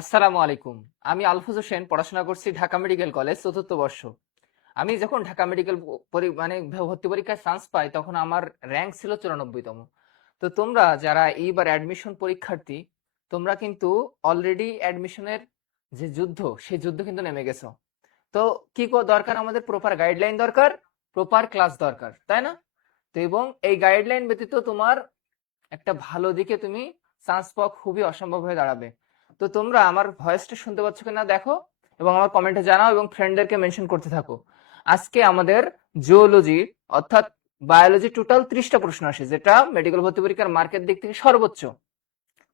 আসসালামু আলাইকুম। আমি আলফাজ হোসেন, পড়াশোনা করছি ঢাকা মেডিকেল কলেজ, চতুর্থ বর্ষ। আমি যখন ঢাকা মেডিকেল ভর্তি পরীক্ষায় চান্স পাই, তখন আমার র্যাঙ্ক ছিল 94তম। তো তোমরা যারা এইবার অ্যাডমিশন পরীক্ষার্থী, তোমরা কিন্তু অলরেডি অ্যাডমিশনের যে যুদ্ধ, সেই যুদ্ধ কিন্তু নেমে গেছো। তো কি দরকার, আমাদের প্রপার গাইডলাইন দরকার, প্রপার ক্লাস দরকার, তাই না? তো এবং এই গাইডলাইন ব্যতীত তোমার একটা ভালো দিকে তুমি চান্স পাওয়া খুবই অসম্ভব হয়ে দাঁড়াবে। তো তোমরা আমার ভয়েসটা শুনতে পাচ্ছ কিনা দেখো, এবং আমার কমেন্টে জানাও এবং ফ্রেন্ডদেরকে মেনশন করতে থাকো। আজকে আমাদের জিওলজি অর্থাৎ বায়োলজি টোটাল 30টা প্রশ্ন আসে, যেটা মেডিকেল ভর্তি পরীক্ষার মার্কের দিক থেকে সর্বোচ্চ।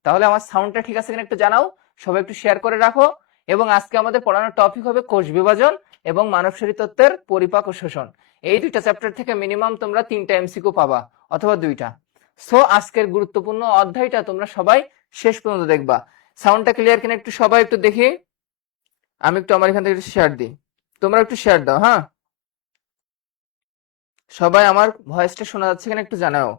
তাহলে আমার সাউন্ডটা ঠিক আছে কিনা একটু জানাও, সবাই একটু শেয়ার করে রাখো। এবং আজকে আমাদের পড়ানোর টপিক হবে কোষ বিভাজন এবং মানব শরীরতত্ত্বের পরিপাক ও শোষণ। এই দুইটা চ্যাপ্টার থেকে মিনিমাম তোমরা 3টা এমসিকিউ পাবা, অথবা 2টা। সো আজকের গুরুত্বপূর্ণ অধ্যায়টা তোমরা সবাই শেষ পর্যন্ত দেখবা। সাউন্ডটা ক্লিয়ার কিনা একটু সবাই একটু দেখি। আমি একটু আমার এখান থেকে একটু শেয়ার দিই, তোমরা একটু শেয়ার দাও। হ্যাঁ, সবাই আমার ভয়েসটা শোনা যাচ্ছে কিনা একটু জানাও।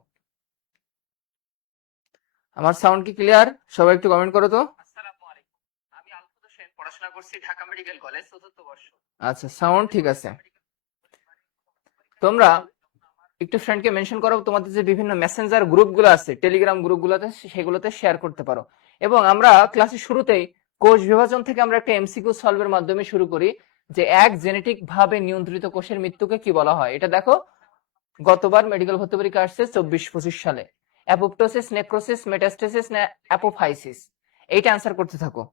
আমার সাউন্ড কি ক্লিয়ার? সবাই একটু কমেন্ট করো তো। আসসালামু আলাইকুম। আমি আলফাজ হোসেন, পড়াশোনা করছি ঢাকা মেডিকেল কলেজ, চতুর্থ বর্ষ। আচ্ছা, সাউন্ড ঠিক আছে। তোমরা একটু ফ্রেন্ডকে মেনশন করো, তোমাদের যে বিভিন্ন মেসেঞ্জার গ্রুপগুলো আছে, টেলিগ্রাম গ্রুপগুলোতে, সেগুলোতে শেয়ার করতে পারো। এবং আমরা ক্লাসের শুরুতেই কোষ বিভাজন থেকে আমরা একটা এমসিকিউ সলভের মাধ্যমে শুরু করি, যে এক জেনেটিক ভাবে নিয়ন্ত্রিত কোষের মৃত্যুকে কি বলা হয়। এটা দেখো, গতবার মেডিকেল ভর্তি পরীক্ষা আসছে 24-25 সালে। অ্যাপোপ্টোসিস, নেক্রোসিস, মেটাস্টেসিস না অ্যাপোফাইসিস? এইটা অ্যান্সার করতে থাকো।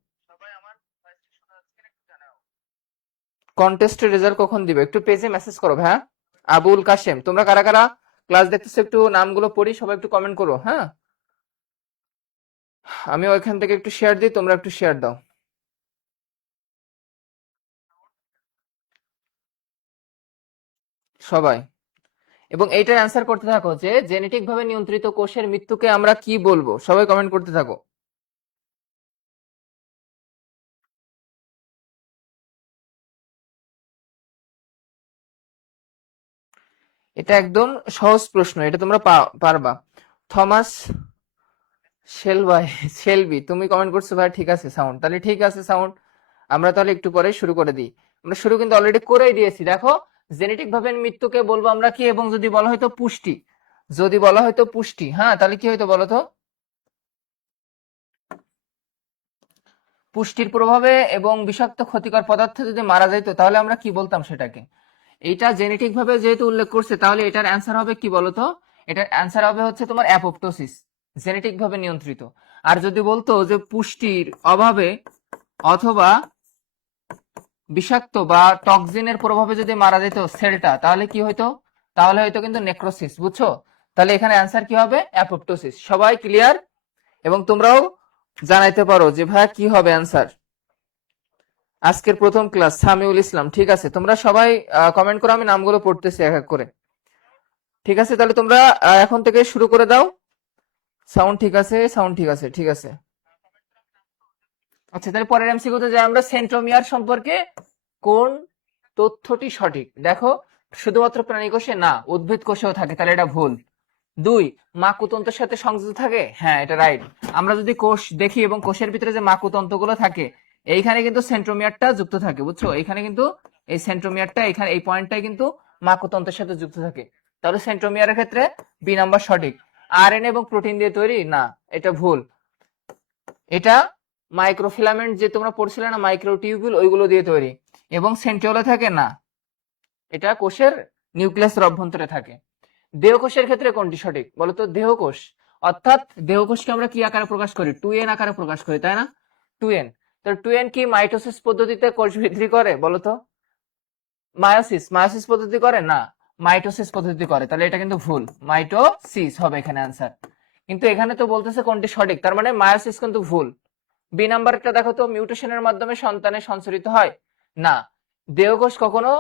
কন্টেস্টের রেজাল্ট কখন দিবে একটু পেজে মেসেজ করো। হ্যাঁ, আবুল কাশেম, তোমরা কারা কারা ক্লাস দেখতেছো একটু নামগুলো পড়ি, সবাই একটু কমেন্ট করো। হ্যাঁ, আমি ওইখান থেকে একটু শেয়ার দিই, তোমরা একটু শেয়ার দাও সবাই। এবং এইটার অ্যান্সার করতে থাকো যে জেনেটিক ভাবে নিয়ন্ত্রিত কোষের মৃত্যুকে আমরা কি বলবো, সবাই কমেন্ট করতে থাকো। এটা একদম সহজ প্রশ্ন, এটা তোমরা পারবা। থমাস শেলভাই, শেলবি, তুমি কমেন্ট করছো ভাই, ঠিক আছে সাউন্ড, তাহলে ঠিক আছে সাউন্ড। আমরা তাহলে একটু পরে শুরু করে দিই। আমরা শুরু কিন্তু অলরেডি করেই দিয়েছি। দেখো, জেনেটিক ভাবে মৃত্যুকে বলবো আমরা কি, এবং যদি বলা হয়তো পুষ্টি, যদি বলা হয়তো পুষ্টি, হ্যাঁ, তাহলে কি হয়তো বলো তো? পুষ্টির প্রভাবে এবং বিষাক্ত ক্ষতিকর পদার্থ যদি মারা যাইতো, তাহলে আমরা কি বলতাম সেটাকে? এইটা জেনেটিক ভাবে যেহেতু উল্লেখ করছে, তাহলে এটার অ্যান্সার হবে কি বলতো? এটার অ্যান্সার হবে হচ্ছে তোমার অ্যাপোপ্টোসিস, জেনেটিক ভাবে নিয়ন্ত্রিত। আর যদি বলতো যে পুষ্টির অভাবে অথবা বিষাক্ত বা টক্সিনের প্রভাবে যদি মারা যেত সেলটা, তাহলে কি হইতো? তাহলে হয়তো কিন্তু নেক্রোসিস, বুঝছো? তাহলে এখানে অ্যান্সার কি হবে? অ্যাপোপ্টোসিস। সবাই ক্লিয়ার? এবং তোমরাও জানাইতে পারো যে ভাই কি হবে অ্যান্সার। আজকের প্রথম ক্লাস সামিউল ইসলাম, ঠিক আছে, তোমরা সবাই কমেন্ট করো, আমি নামগুলো পড়তেছি এক এক করে। ঠিক আছে, তাহলে তোমরা এখন থেকে শুরু করে দাও। সাউন্ড ঠিক আছে, সাউন্ড ঠিক আছে, ঠিক আছে। আচ্ছা, তাহলে পরের এমসিকিউতে যাই আমরা। সেন্ট্রোমিয়ার সম্পর্কে কোন তথ্যটি সঠিক? দেখো, শুধুমাত্র প্রাণী কোষে না, উদ্ভিদ কোষেও থাকে, তাহলে এটা ভুল। 2, মাকুতন্ত্রের সাথে সংযুক্ত থাকে, হ্যাঁ এটা রাইট। আমরা যদি কোষ দেখি এবং কোষের ভিতরে যে মাকুতন্ত্রগুলো থাকে, এইখানে কিন্তু সেন্ট্রোমিয়ারটা যুক্ত থাকে, বুঝছো? এইখানে কিন্তু এই সেন্ট্রোমিয়ারটা, এখানে এই পয়েন্টটাই কিন্তু মাকুতন্ত্রের সাথে যুক্ত থাকে। তাহলে সেন্ট্রোমিয়ারের ক্ষেত্রে বি নাম্বার সঠিক। আরএনএ এবং প্রোটিন দিয়ে তৈরি, না, এটা ভুল। এটা মাইক্রোফিলামেন্ট যে তোমরা পড়ছিলে না, মাইক্রোটিউবুল, ওইগুলো দিয়ে তৈরি। এবং সেন্ট্রিওলে থাকে, না, এটা কোষের নিউক্লিয়াসের অভ্যন্তরে থাকে। দেহকোষের ক্ষেত্রে কোনটি সঠিক বলতো? দেহকোষ অর্থাৎ দেহকোষকে আমরা কি আকারে প্রকাশ করি? 2n আকারে প্রকাশ করি, তাই না? 2n। তো 2n কি মাইটোসিস পদ্ধতিতে কোষ বৃদ্ধি করে বলতো? মায়োসিস পদ্ধতি করে, না, মাইটোসিস পদ্ধতি করে। তাহলে এটা কিন্তু ভুল, মাইটোসিস হবে এখানে অ্যান্সার। কিন্তু এখানে তো বলতেছে কোনটি সঠিক, তার মানে মায়োসিস কিন্তু ভুল। বি নাম্বারটা দেখো তো, মিউটেশনের মাধ্যমে সন্তানে সঞ্চারিত হয়, না, দেহকোষ কখনো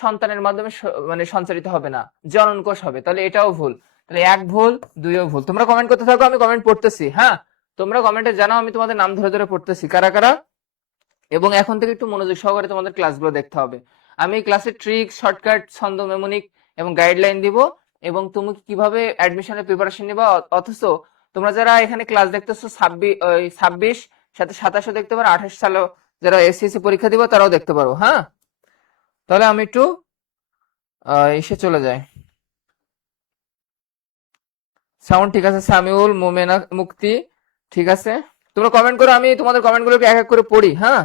সন্তানের মাধ্যমে মানে সঞ্চারিত হবে না, জনন কোষ হবে, তাহলে এটাও ভুল। তাহলে 1 ভুল, 2ও ভুল। তোমরা কমেন্ট করতে থাকো, আমি কমেন্ট পড়তেছি। হ্যাঁ, তোমরা কমেন্টে জানাও, আমি তোমাদের নাম ধরে ধরে পড়তেছি কারা কারা। এবং এখন থেকে একটু মনোযোগ সহকারে তোমাদের ক্লাসগুলো দেখতে হবে। আমি ক্লাসের ট্রিক, শর্টকাট, ছন্দ, মেমোনিক এবং গাইডলাইন দিব, এবং তুমি কিভাবে অ্যাডমিশনের প্রিপারেশন নিবা। অথচ তোমরা যারা এখানে ক্লাস দেখতেছো 26 সাথে 27 দেখতে পারো, 28 সালে যারা এসএসসি পরীক্ষা দিব তারাও দেখতে পারো। হ্যাঁ, তাহলে আমি একটু এসে চলে যাই। সাউন্ড ঠিক আছে, সামিউল, মোমেনা, মুক্তি ঠিক আছে। তোমরা কমেন্ট করো, আমি তোমাদের কমেন্টগুলোকে এক এক করে পড়ি। হ্যাঁ,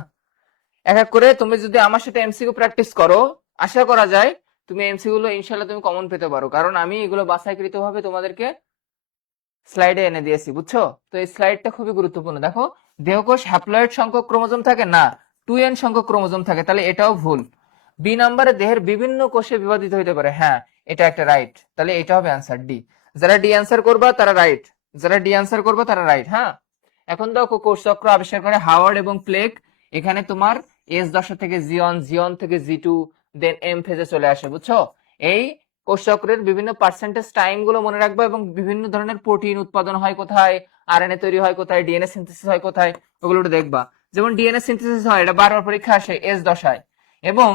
এক এক করে তুমি যদি আমার সাথে এমসিকিউ প্র্যাকটিস করো, আশা করা যায় তুমি এমসিকিউ গুলো ইনশাল্লাহ তুমি কমন পেতে পারো, কারণ আমি এগুলো বাছাইকৃত ভাবে তোমাদেরকে স্লাইডে এনে দিয়েছি, বুঝছো? তো এই স্লাইডটা খুবই গুরুত্বপূর্ণ। দেখো, দেহকোষ হ্যাপ্লয়েড সংখ্যক ক্রোমোজোম থাকে না, 2n সংখ্যক ক্রোমোজোম থাকে, তাহলে এটাও ভুল। বি নাম্বারে দেহের বিভিন্ন কোষে বিভাজিত হইতে পারে, হ্যাঁ এটা একটা রাইট, তাহলে এটা হবে অ্যান্সার ডি। যারা ডি অ্যান্সার করবা তারা রাইট, যারা ডি অ্যান্সার করবা তারা রাইট। হ্যাঁ, এখন দেখো কোষ চক্র আবিষ্কার করে হাওয়ার্ড এবং প্লেক। এখানে তোমার এস দশা থেকে জিওন, জিওন থেকে জি টু, দেন এম ফেজে চলে আসে, বুঝছো? এই কোষ চক্রের বিভিন্ন পার্সেন্টেজ টাইম গুলো মনে রাখবা, এবং বিভিন্ন ধরনের প্রোটিন উৎপাদন হয় কোথায়, আরএনএ তৈরি হয় কোথায়, ডিএনএ সিনথেসিস হয় কোথায়, ওগুলো একটু দেখবা। যেমন ডিএনএ সিনথেসিস হয়, এটা বারবার পরীক্ষা আসে এস দশায়। এবং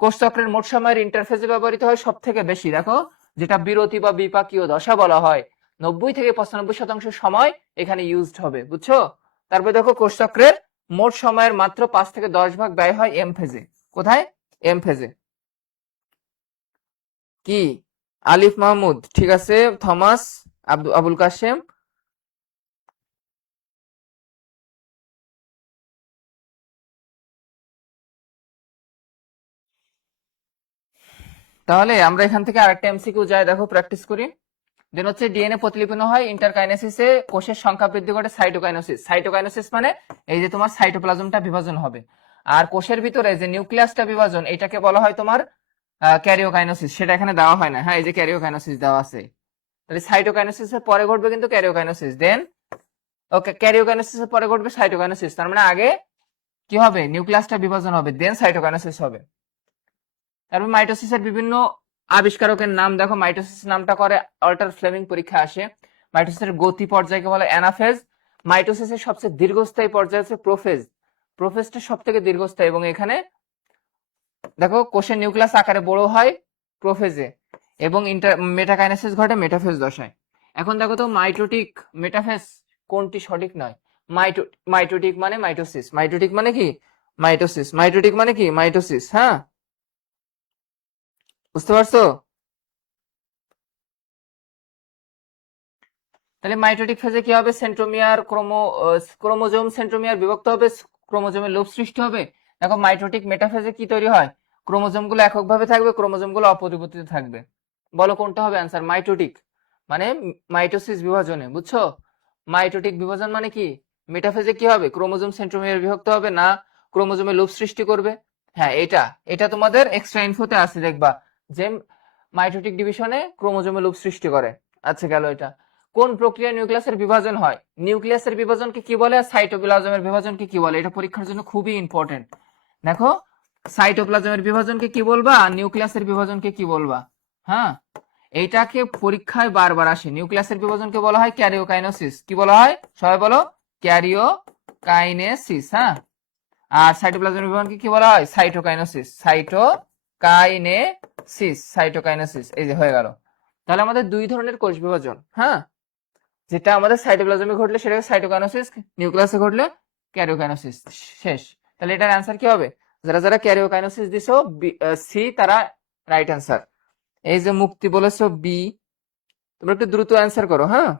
কোষ চক্রের মোট সময়ের ইন্টারফেজে ব্যবহৃত হয় সব থেকে বেশি, দেখো যেটা বিরতি বা বিপাকীয় দশা বলা হয়, 90 থেকে 95% সময় এখানে ইউজড হবে, বুঝছো? তারপরে দেখো কোষ চক্রের মোট সময়ের মাত্র 5 থেকে 10 ভাগ ব্যয় হয় এম ফেজে। কোথায়? এম ফেজে। কি? আলিফ মাহমুদ ঠিক আছে, থমাস, আবুল কাশেম। তাহলে আমরা এখান থেকে আরেকটা এমসিকিউ যাই, দেখো প্র্যাকটিস করি। দেন হচ্ছে ডিএনএ প্রতিলিপন হয় ইন্টারকাইনেসিসে, কোষের সংখ্যা বৃদ্ধি ঘটে সাইটোকাইনোসিস। সাইটোকাইনোসিস মানে এই যে তোমার সাইটোপ্লাজমটা বিভাজন হবে। আর কোষের ভিতরে যে নিউক্লিয়াসটা বিভাজন, এটাকে বলা হয় তোমার ক্যারিওকাইনোসিস। সেটা এখানে দেওয়া হয় না, হ্যাঁ এই যে ক্যারিওকাইনোসিস দেওয়া আছে। তাহলে সাইটোকাইনোসিসের পরে ঘটবে কিন্তু ক্যারিওকাইনোসিস, দেন ওকে ক্যারিওকাইনোসিসের পরে ঘটবে সাইটোকাইনোসিস। তার মানে আগে কি হবে? নিউক্লিয়াসটা বিভাজন হবে, দেন সাইটোকাইনোসিস হবে। তারপর মাইটোসিসের বিভিন্ন আবিষ্কারকের নাম দেখো। মাইটোসিস নামটা করে অল্টার ফ্লেমিং, পরীক্ষা আসে। মাইটোসিসের গতি পর্যায়কে বলে অ্যানাফেজ। মাইটোসিসের সবচেয়ে দীর্ঘস্থায়ী পর্যায় হচ্ছে প্রোফেজ। প্রোফেজটা সব থেকে দীর্ঘস্থায়ী, এবং এখানে দেখো কোষের নিউক্লিয়াস আকারে বড় হয় প্রোফেজে, এবং মেটাকাইনেসিস ঘটে মেটাফেজ দশায়। এখন দেখো তো মাইটোটিক, মেটাফেজ কোনটি সঠিক নয়? মাইটোটিক মানে মাইটোসিস, মাইটোটিক মানে কি? মাইটোসিস, মাইটোটিক মানে কি? মাইটোসিস। হ্যাঁ, বুঝতে পারছো? তাহলে মাইটোটিক ফেজে কি হবে? সেন্ট্রোমিয়ার ক্রোমোজোম সেন্ট্রোমিয়ার বিভক্ত হবে, ক্রোমোজোমের লোপ সৃষ্টি হবে। দেখো মাইটোটিক মেটাফেজে কি তৈরি হয়? ক্রোমোজোম গুলো এককভাবে থাকবে, ক্রোমোজোম গুলো অপরিবর্তিত থাকবে। বলো কোনটা হবে অ্যান্সার? মাইটোটিক মানে মাইটোসিস বিভাজনে, বুঝছো? মাইটোটিক বিভাজন মানে কি? মেটাফেজে কি হবে? ক্রোমোজোম সেন্ট্রোমিয়ার বিভক্ত হবে না, ক্রোমোজোমে লুপ সৃষ্টি করবে। হ্যাঁ, এটা এটা তোমাদের এক্সট্রা ইনফোতে আছে, দেখবা যে মাইটোটিক ডিভিশনে ক্রোমোজোমে লুপ সৃষ্টি করে। আচ্ছা, গেল এটা। কোন প্রক্রিয়ায় নিউক্লিয়াসের বিভাজন হয়? নিউক্লিয়াসের বিভাজনকে কি বলে, আর সাইটোপ্লাজমের বিভাজনকে কি বলে? এটা পরীক্ষার জন্য খুবই ইম্পর্টেন্ট। দেখো, সাইটোপ্লাজমের বিভাজনকে কি বলবা আর নিউক্লিয়াসের বিভাজনকে কি বলবা? হ্যাঁ, এইটাকে পরীক্ষায় বারবার আসে। নিউক্লিয়াসের বিভাজনকে বলা হয় ক্যারিওকাইনোসিস। কি বলা হয়? সবাই বলো, ক্যারিওকাইনেসিস। হ্যাঁ, আর সাইটোপ্লাজমের বিভাজনকে কি বলা হয়? সাইটোকাইনোসিস। Cytokinesis, cytokinesis. এই যে হয়ে গেল। তাহলে আমাদের দুই ধরনের কোষ বিভাজন। হ্যাঁ, যেটা আমাদের সাইটোপ্লাজমে ঘটলে সেটাকে সাইটোকাইনোসিস, নিউক্লিয়াসে ঘটলে ক্যারিওকাইনোসিস। শেষ। তাহলে এটার অ্যান্সার কি হবে? যারা যারা ক্যারিওকাইনোসিস দিছো সি, তারা রাইট অ্যান্সার। এই যে মুক্তি বলেছো বি, তোমরা একটু দ্রুত অ্যান্সার করো। হ্যাঁ,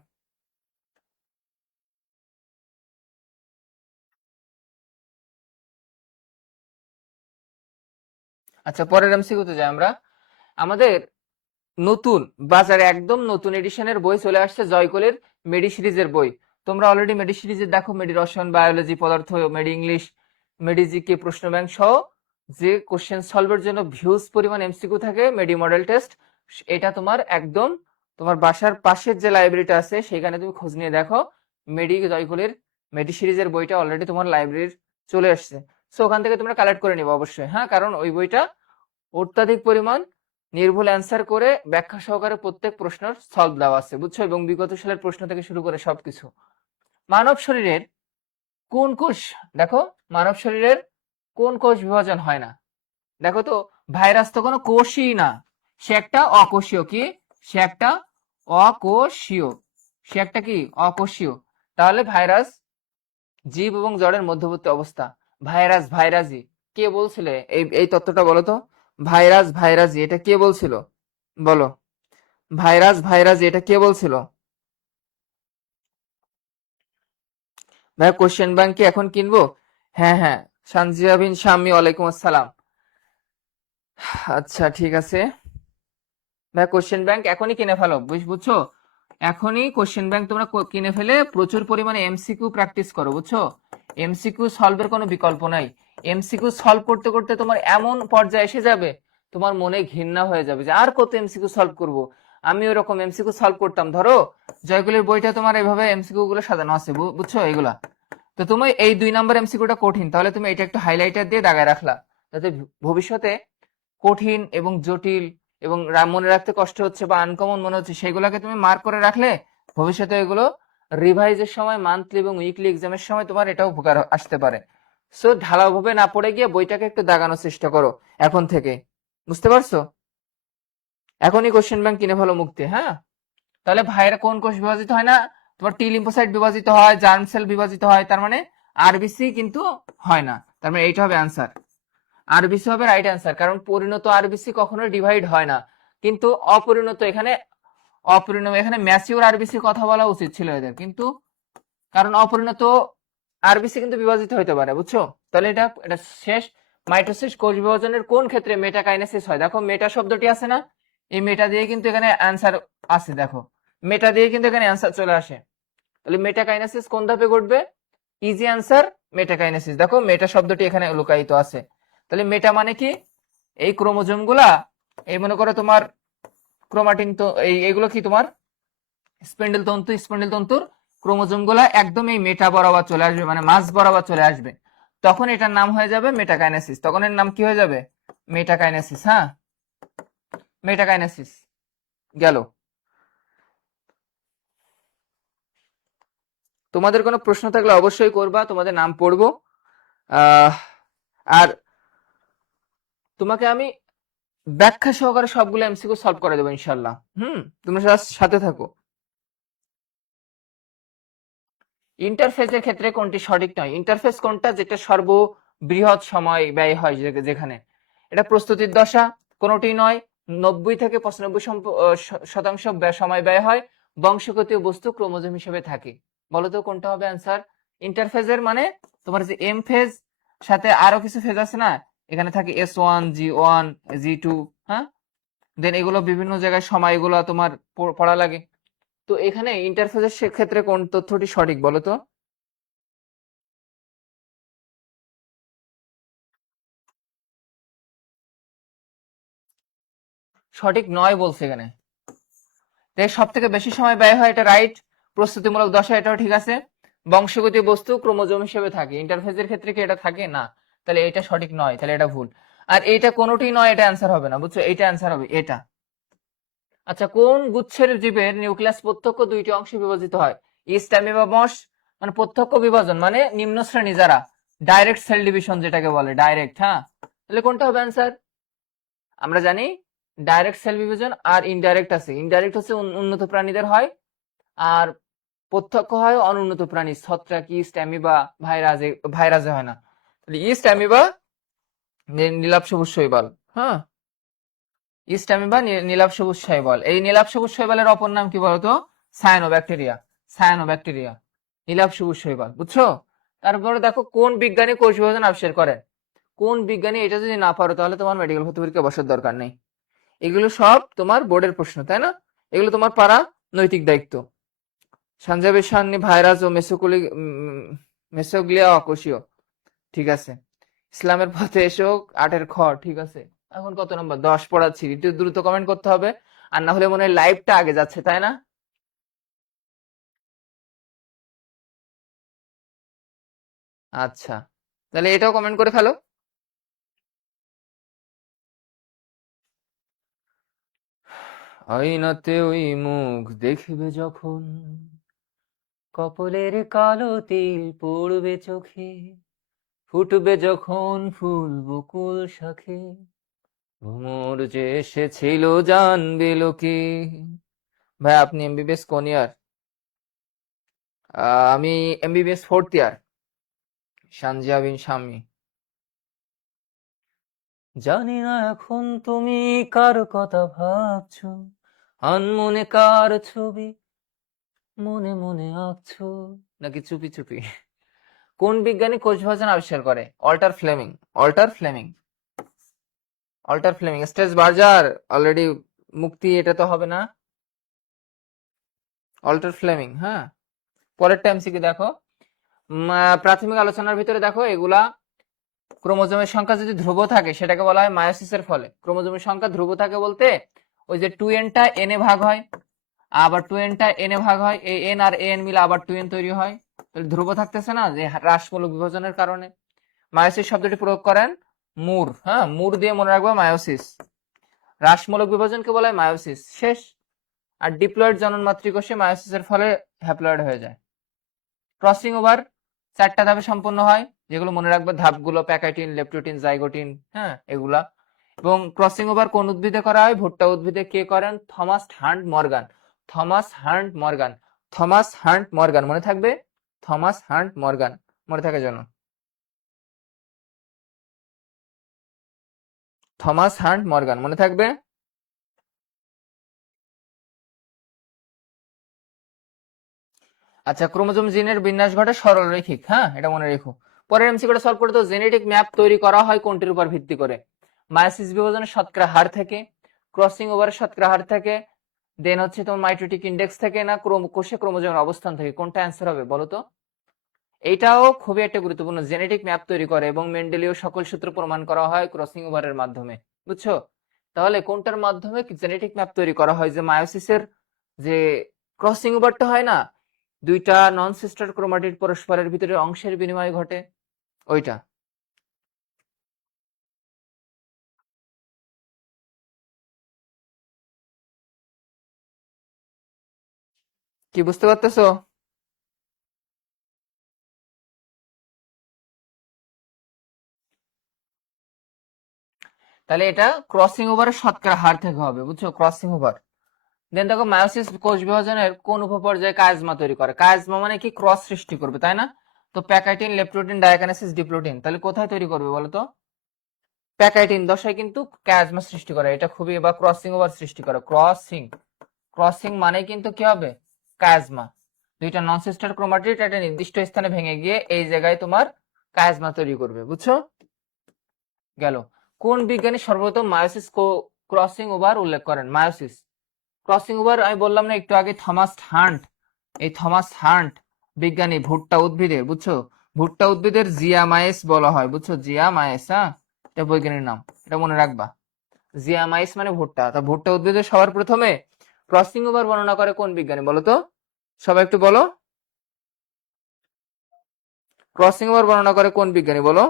আচ্ছা পরের এমসিকিউতে যাই আমরা। আমাদের নতুন বাজারে একদম নতুন এডিশনের বই চলে আসছে, জয়কলের মেডি সিরিজের বই। তোমরা অলরেডি মেডি সিরিজের দেখো, মেডি রসায়ন, বায়োলজি, পদার্থ, মেডি ইংলিশ, মেডি জিকে, প্রশ্ন ব্যাংক সহ যে কোশ্চেন সলভের জন্য ভিউজ পরিমাণ এমসিকিউ থাকে, মেডি মডেল টেস্ট। এটা তোমার একদম তোমার বাসার পাশের যে লাইব্রেরিটা আছে সেখানে তুমি খোঁজ নিয়ে দেখো, মেডি জয়কলের মেডি সিরিজের বইটা অলরেডি তোমার লাইব্রেরির চলে আসছে। সো ওখান থেকে তোমরা কালেক্ট করে নিবে অবশ্যই। হ্যাঁ, কারণ ওই বইটা অত্যাধিক পরিমাণ নির্ভুল অ্যান্সার করে ব্যাখ্যা সহকারে প্রত্যেক প্রশ্নের সলভ দেওয়া আছে, বুঝছো? এবং বিগত সালের প্রশ্ন থেকে শুরু করে সবকিছু। মানব শরীরের কোন কোষ, দেখো মানব শরীরের কোন কোষ বিভাজন হয় না? দেখো তো, ভাইরাস তো কোনো কোষই না, সে একটা অকোষীয়। কি? সে একটা অকোষীয়, সে একটা কি? অকোষীয়। তাহলে ভাইরাস জীব এবং জড়ের মধ্যবর্তী অবস্থা। ভাইরাস ভাইরাজি কে বলছিলে? এই এই তত্ত্বটা বলো তো। ভাইরাস ভাইরাজি এটা কে বলছিল? বলো। ভাইরাস ভাইরাজি এটা কে বলছিল? ভাই কোশ্চেন ব্যাংক কি এখন কিনবো? হ্যাঁ হ্যাঁ। সানজিয়া বিন শাম্মী, ওয়ালাইকুম আসসালাম। আচ্ছা ঠিক আছে। ভাই কোশ্চেন ব্যাংক এখনই কিনে ফেলো, বুঝছো? এখনই কোশ্চেন ব্যাংক তোমরা কিনে ফেলে প্রচুর পরিমাণে এমসিকিউ প্র্যাকটিস করো, বুঝছো? এমসিকিউ সলভের কোনো বিকল্প নাই। এমসিকিউ সলভ করতে করতে তোমার এমন পর্যায়ে এসে যাবে, তোমার মনে ঘৃণা হয়ে যাবে যে আর কত এমসিকিউ সলভ করব। আমি ওরকম এমসিকিউ সলভ করতাম। ধরো জয়গুলির বইটা তোমার এইভাবে এমসিকিউ গুলো সাজানো আছে, বুঝছো এগুলা? তো তুমি এই 2 নম্বর এমসিকিউটা কঠিন, তাহলে তুমি এটা একটু হাইলাইটার দিয়ে দাগায় রাখলা, যাতে ভবিষ্যতে কঠিন এবং জটিল এবং মনে রাখতে কষ্ট হচ্ছে বা আনকমন মনে হচ্ছে সেগুলোকে তুমি মার্ক করে রাখলে ভবিষ্যতে এগুলো রিভাইজের সময়, মান্থলি এবং উইকলি এক্সামের সময় তোমার এটাও উপকার আসতে পারে। সো ঢালাওভাবে না পড়ে গিয়ে বইটাকে একটু দাগানোর চেষ্টা করো এখন থেকে, বুঝতে পারছো? এখনই কোশ্চেন ব্যাংক কিনে ফেলো মুক্তি, হ্যাঁ? তাহলে ভাইয়েরা কোন কোষ বিভাজিত হয় না? তোমার টি লিম্ফোসাইট বিভাজিত হয়, জার্ম সেল বিভাজিত হয়, তার মানে আরবিসি কিন্তু হয় না। তার মানে এইটা হবে অ্যান্সার। আরবিসি হবে রাইট অ্যান্সার, কারণ পরিণত আরবিসি কখনো ডিভাইড হয় না। কিন্তু অপরিণত এখানে, অপরিণত এখানে ম্যাচিওর আরবিসি কথা বলা উচিত ছিল এদের, কিন্তু কারণ অপরিণত আরবিসি কিন্তু বিভাজিত হইতে পারে, বুঝছো? তাহলে এটা এটা শেষ। মাইটোসিস কোষ বিভাজনের কোন ক্ষেত্রে মেটাকাইনেসিস হয়? দেখো মেটা শব্দটি আছে না, এই মেটা দিয়ে কিন্তু এখানে অ্যান্সার আছে। দেখো মেটা দিয়ে কিন্তু এখানে অ্যান্সার চলে আসে। তাহলে মেটাকাইনেসিস কোন ধাপে ঘটবে? Easy answer metakinesis. দেখো মেটা শব্দটি এখানে লুকায়িত আছে। তাহলে মেটা মানে কি? এই ক্রোমোজোম গুলা, এই মনে করো তোমার ক্রোমাটিন, তো এইগুলো কি তোমার স্পিন্ডল তন্তু, স্পিন্ডল তন্তুর ক্রোমোজোম গুলা একদম এই মেটা বরাবর চলে আসবে, মানে মাঝ বরাবর চলে আসবে। তখন এটার নাম হয়ে যাবে মেটাকাইনেসিস। তখন এর নাম কি হয়ে যাবে? মেটাকাইনেসিস। হ্যাঁ, মেটাকাইনেসিস গেল। তোমাদের কোনো প্রশ্ন থাকলে অবশ্যই করবা, তোমাদের নাম পড়বো। আহ আর তোমাকে আমি ব্যাখ্যা সহকারে সবগুলো এমসিকিউ সলভ করে দেবো ইনশাল্লাহ। তোমরা সাথে থাকো। ইন্টারফেসের ক্ষেত্রে কোনটি সঠিক নয়? ইন্টারফেস কোনটা? যেটা সর্ববৃহৎ সময় ব্যয় হয়, যেখানে এটা প্রস্তুতির দশা, কোনটি নয়। 90 থেকে 95% সময় ব্যয় হয়, বংশগতীয় বস্তু ক্রোমোজোম হিসেবে থাকে। বলো তো কোনটা হবে অ্যান্সার? ইন্টারফেজের মানে তোমার যে এম ফেজ সাথে আরো কিছু ফেজ আছে না, এখানে থাকে S1 G1 G2, হ্যাঁ, দেন এগুলো বিভিন্ন জায়গায় সময় এগুলো তোমার পড়া লাগে। তো এখানে ইন্টারফেসের ক্ষেত্রে কোন তথ্যটি সঠিক বলো তো? সঠিক নয় বলছে এখানে। তাই সব থেকে বেশি সময় ব্যয় হয়, এটা রাইট। প্রস্তুতিমূলক দশা, এটাও ঠিক আছে। বংশগতি বস্তু ক্রোমোজোম হিসেবে থাকে, ইন্টারফেসের ক্ষেত্রে কি এটা থাকে না? তাহলে এটা সঠিক নয়, তাহলে এটা ভুল। আর এটা কোনোটি নয়, এটা অ্যান্সার হবে না, বুঝছো? এটা অ্যান্সার হবে এটা। আচ্ছা, কোন গুচ্ছের জীবের নিউক্লিয়াস প্রত্যক্ষ 2টি অংশে বিভাজিত হয়? ইস্ট অ্যামিবা মস, মানে প্রত্যক্ষ বিভাজন মানে নিম্ন শ্রেণী যারা, ডাইরেক্ট সেল ডিভিশন যেটাকে বলে, ডাইরেক্ট। হ্যাঁ, তাহলে কোনটা হবে অ্যান্সার? আমরা জানি ডাইরেক্ট সেল ডিভিশন আর ইনডাইরেক্ট আছে। ইনডাইরেক্ট হচ্ছে উন্নত প্রাণীদের হয়, আর প্রত্যক্ষ হয় অনুন্নত প্রাণী, ছত্রাক, ইস্ট অ্যামিবা, ভাইরাজে হয় না। ইস্ট অ্যামিবা, নীলাভ সবুজ শৈবাল। হ্যাঁ, ইস্ট অ্যামিবা নীলাভ সবুজ শৈবাল। এই নীলাভ সবুজ শৈবালের অপর নাম কি বলতো? সায়ানোব্যাকটেরিয়া। সায়ানোব্যাকটেরিয়া, নীলাভ সবুজ শৈবাল, বুঝছো? তারপরে দেখো কোন বিজ্ঞানী কোষ বিভাজন আবিষ্কার করেন? কোন বিজ্ঞানী? এটা যদি না পারো তাহলে তোমার মেডিকেল ভর্তি পরীক্ষা বসার দরকার নেই। এগুলো সব তোমার বোর্ডের প্রশ্ন, তাই না? এগুলো তোমার পারা নৈতিক দায়িত্ব। সানজাবের সান্নি ভাইরাস ও মেসোগ্লিয়া অকোষীয়, ঠিক আছে। ইসলামের পথে এসো 8-এর খ, ঠিক আছে। এখন কত নম্বর? 10 পড়াচ্ছি, একটু দ্রুত কমেন্ট করতে হবে, আর না হলে মনে হয় লাইভটা আগে যাচ্ছে, তাই না? আচ্ছা, তাহলে এটাও কমেন্ট করে ফেলো। আইনাতে ওই মুখ দেখবে যখন, কপলের কালো তিল পড়বে চোখে, ফুটবে যখন ফুল বকুল শাখে, ভ্রমর যে এসেছিল জানবে লোকে। ভাই আপনি এমবিবিএস কোন ইয়ার? আমি এমবিবিএস 4th ইয়ার। সানজিয়া বিন শামি। জানি না এখন তুমি কার কথা ভাবছো, আনমনে কার ছবি মনে মনে আঁকছো, নাকি চুপি চুপি। কোন বিজ্ঞানী কোষ বিভাজন আবিষ্কার করে? Walther Flemming. Walther Flemming. Walther Flemming. Strasburger already মুক্তি, এটা তো হবে না। Walther Flemming. হ্যাঁ, পরের টাইম কি দেখো, প্রাথমিক আলোচনার ভিতরে দেখো এগুলা, ক্রোমোজোমের সংখ্যা যদি ধ্রুব থাকে সেটাকে বলা হয় মায়োসিসের ফলে। ক্রোমোজোমের সংখ্যা ধ্রুব থাকে বলতে ওই যে 2n-টা n এ ভাগ হয়, আবার 2n-টা n এ ভাগ হয়, এই n আর n মিলে আবার 2n তৈরি হয়। তাহলে ধ্রুব থাকতেছে না, যে হ্রাসমূলক বিভাজনের কারণে। মায়োসিস শব্দটি প্রয়োগ করেন মুর। হ্যাঁ, মুর দিয়ে মনে রাখবো মায়োসিস। হ্রাসমূলক বিভাজনকে বলা হয় মায়োসিস। শেষ। আর ডিপ্লয়েড জনন মাতৃকোষে মায়োসিসের ফলে হ্যাপ্লয়েড হয়ে যায়। ক্রসিং ওভার 4টা ধাপে সম্পন্ন হয়, যেগুলো মনে রাখবে ধাপগুলো: প্যাকাইটিন, লেপটোটিন, জাইগোটিন। হ্যাঁ, এগুলা। এবং ক্রসিং ওভার কোন উদ্ভিদে করা হয়? ভুট্টা উদ্ভিদে। কে করেন? Thomas hunt Morgan. Thomas hunt Morgan. Thomas hunt Morgan মনে থাকবে। থমাস হান্ট মর্গান মনে থাকে যেন। থমাস হান্ট মর্গান মনে থাকবে। আচ্ছা, ক্রোমোজোম জিনের বিন্যাস ঘটে সরলরৈখিক। হ্যাঁ, এটা মনে রেখো। পরের এমসিকিউটা সলভ করে তো। জেনেটিক ম্যাপ তৈরি করা হয় কোনটির উপর ভিত্তি করে? মায়োসিস বিভাজনের শতকরা হার থেকে, ক্রসিং ওভারের শতকরা হার থেকে, দেন হচ্ছে তোমার মাইটোটিক ইন্ডেক্স থেকে, না কোষে ক্রোমোজোমের অবস্থান থেকে? কোনটা অ্যান্সার হবে বলো তো? এইটাও খুবই একটা গুরুত্বপূর্ণ। জেনেটিক ম্যাপ তৈরি করে এবং মেন্ডেলীয় সকল সূত্র প্রমাণ করা হয় ক্রসিং ওভারের মাধ্যমে। বুঝছো? তাহলে কোনটার মাধ্যমে জেনেটিক ম্যাপ তৈরি করা হয়? যে মায়োসিসের যে ক্রসিং ওভারটা হয় না, দুইটা নন সিস্টার ক্রোমাটিড পরস্পরের ভিতরে অংশের বিনিময় ঘটে, ওইটা। কি বুঝতে পারতেছো? তাহলে এটা ক্রসিং ওভারের শতকরা হার থেকে হবে। বুঝছো? Crossing over. দেন দেখো, মায়োসিস কোষ বিভাজনের কোন উপপর্যায়ে কায়াজমা তৈরি করে? কায়াজমা মানে কি? ক্রস সৃষ্টি করবে, তাই না? তো প্যাকাইটিন, লেপটোটিন, ডায়াকানেসিস, ডিপ্লোটিন, তাহলে কোথায় তৈরি করবে বলো তো? প্যাকাইটিন দশায় কিন্তু কায়াজমা সৃষ্টি করে। এটা খুবই, বা ক্রসিং ওভার সৃষ্টি করে। ক্রসিং। ক্রসিং মানে কিন্তু কি হবে? কায়াজমা। দুইটা নন সিস্টার ক্রোমাটিড একটা নির্দিষ্ট স্থানে ভেঙে গিয়ে এই জায়গায় তোমার কায়াজমা তৈরি করবে। বুঝছো? গেল। কোন বিজ্ঞানী সর্বপ্রথম মায়োসিস ক্রসিং ওভার উল্লেখ করেন? মায়োসিস ক্রসিং ওভার আমি বললাম না একটু আগে, থমাস হান্ট। এই থমাস হান্ট বিজ্ঞানী ভুট্টা উদ্ভিদের, বুঝছো, ভুট্টা উদ্ভিদের জিয়ামাইস বলা হয়। বুঝছো? জিয়ামাইস। হ্যাঁ, এটা বৈজ্ঞানিক নাম, এটা মনে রাখবা। জিয়ামাইস মানে ভুট্টা। তা ভুট্টা উদ্ভিদের সবার প্রথমে ক্রসিং ওভার বর্ণনা করে কোন বিজ্ঞানী বলো তো? সবাই একটু বলো। ক্রসিং ওভার বর্ণনা করে কোন বিজ্ঞানী বলো?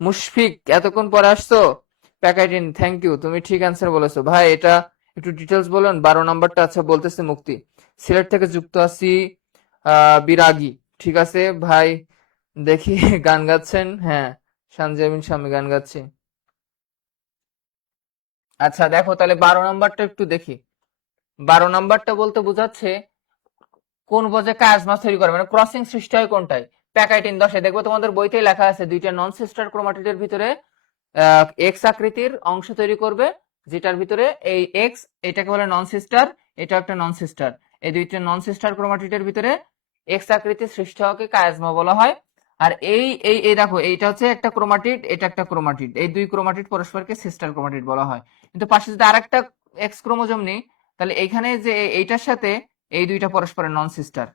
মুশফিক, এতক্ষণ পরে আসছো। প্যাকাইটিন, থ্যাংক ইউ, তুমি ঠিক অ্যান্সার বলেছো ভাই। এটা একটু ডিটেলস বলেন। 12 নম্বরটা। আচ্ছা, বলতেছে মুক্তি, সিলেট থেকে যুক্ত আছি, বিরাগী। ঠিক আছে ভাই, দেখি গান গাচ্ছেন। হ্যাঁ, সানজামিন স্বামী গান গাচ্ছি। আচ্ছা দেখো, তাহলে 12 নম্বরটা একটু দেখি। 12 নম্বরটা বলতে বোঝাচ্ছে কোন পর্যায়ে কায়াজমা তৈরি করে, মানে ক্রসিং সৃষ্টি হয় কোনটায়? প্যাকাইটিন দশে। দেখবো তোমাদের বইতেই লেখা আছে দুইটা নন সিস্টার ক্রোমাটিডের ভিতরে এক্স আকৃতির অংশ তৈরি করবে, যেটার ভিতরে এই এক্স, এটাকে বলে নন সিস্টার, এটা একটা নন সিস্টার। এই দুইটা নন সিস্টার ক্রোমাটিডের ভিতরে এক্স আকৃতির সৃষ্টি হওয়াকে কায়াজমা বলা হয়। আর এই এই এই দেখো, এইটা হচ্ছে একটা ক্রোমাটিড, এটা একটা ক্রোমাটিড, এই দুই ক্রোমাটিড পরস্পরকে সিস্টার ক্রোমাটিড বলা হয়। কিন্তু পাশে যদি আরেকটা এক্স ক্রোমোজোম নেই, তাহলে এইখানে যে এইটার সাথে এই দুইটা পরস্পরের নন সিস্টার,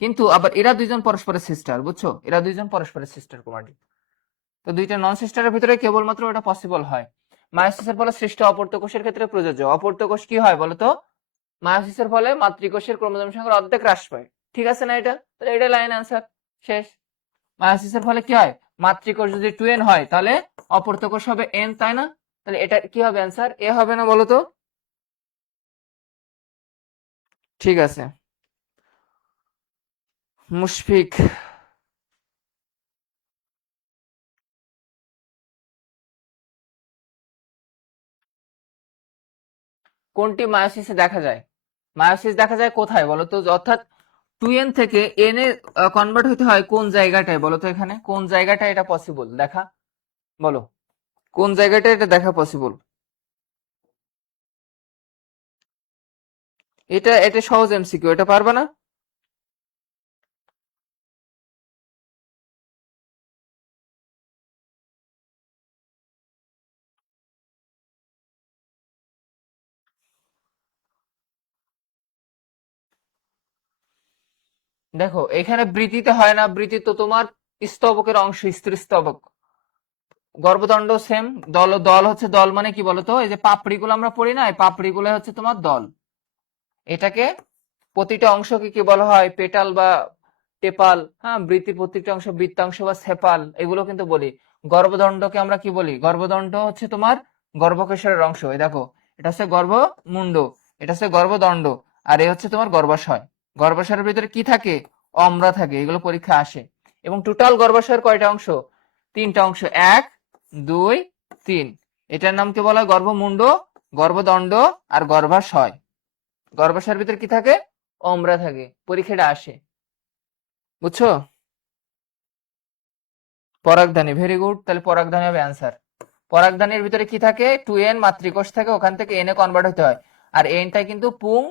কিন্তু আবার এরা দুইজন পরস্পরের সিস্টার। বুঝছো? এরা দুইজন পরস্পরের সিস্টার ক্রোমাটিড। তো দুইটা নন সিস্টারের ভিতরে কেবলমাত্র এটা পসিবল হয়। মায়োসিসের ফলে সৃষ্ট অপত্য কোষের ক্ষেত্রে প্রযোজ্য। অপত্য কোষ কি হয় বলতো? মায়োসিসের ফলে মাতৃকোষের ক্রোমোজোম সংখ্যার অর্ধেক হ্রাস পায়। ঠিক আছে না? এটা তাহলে এটা লাইন অ্যান্সার। শেষ। মায়োসিসের ফলে কি হয়? মাতৃকোষ যদি 2n হয় তাহলে অপত্য কোষ হবে n, তাই না? তাহলে এটা কি হবে অ্যান্সার? এ হবে না বলতো? ঠিক আছে। মুশফিক। কোনটি মায়োসিসে দেখা যায়? মায়োসিস দেখা যায় কোথায় বলো তো? অর্থাৎ 2n থেকে n এ কনভার্ট হতে হয় কোন জায়গাটায় বলো তো? এখানে কোন জায়গাটায় এটা পসিবল দেখা, বলো কোন জায়গাটায় এটা দেখা পসিবল? এটা এটা সহজ এমসিকিউ, এটা পারবা না? দেখো এখানে বৃতিতে হয় না, বৃতি তো তোমার স্তবকের অংশ, স্ত্রী স্তবক। গর্ভদণ্ড সেম। দল দল হচ্ছে, দল মানে কি বলতো? এই যে পাপড়িগুলো আমরা পড়ি না, এই পাপড়িগুলো হচ্ছে তোমার দল। এটাকে প্রতিটা অংশকে কি বলা হয়? পেটাল বা টেপাল। হ্যাঁ, বৃত্তির প্রত্যেকটা অংশ বৃত্তাংশ বা সেপাল, এগুলো কিন্তু বলি। গর্ভদণ্ডকে আমরা কি বলি? গর্ভদণ্ড হচ্ছে তোমার গর্ভকেশরের অংশ। এই দেখো, এটা হচ্ছে গর্ভমুণ্ড, এটা হচ্ছে গর্ভদণ্ড, আর এ হচ্ছে তোমার গর্ভাশয়। গর্ভাশয়ের ভিতরে কি থাকে? অম্রা থাকে, এগুলো পরীক্ষা আসে। এবং টোটাল গর্ভাশয়ের কয়টা অংশ? 3টা অংশ, 1 2 3। এটার নাম কি বলা হয়? গর্ভমুণ্ড, গর্ভদণ্ড আর গর্ভাশয়। গর্ভাশয়ের ভিতরে কি থাকে? অম্রা থাকে, পরীক্ষাটা আসে, বুঝছো? পরাগধানী, ভেরি গুড। তাহলে পরাগধানী হবে অ্যান্সার। পরাগধানীর ভিতরে কি থাকে? 2n মাতৃকোষ থাকে, ওখান থেকে n এ কনভার্ট হতে হয়। আর nটা কিন্তু পুং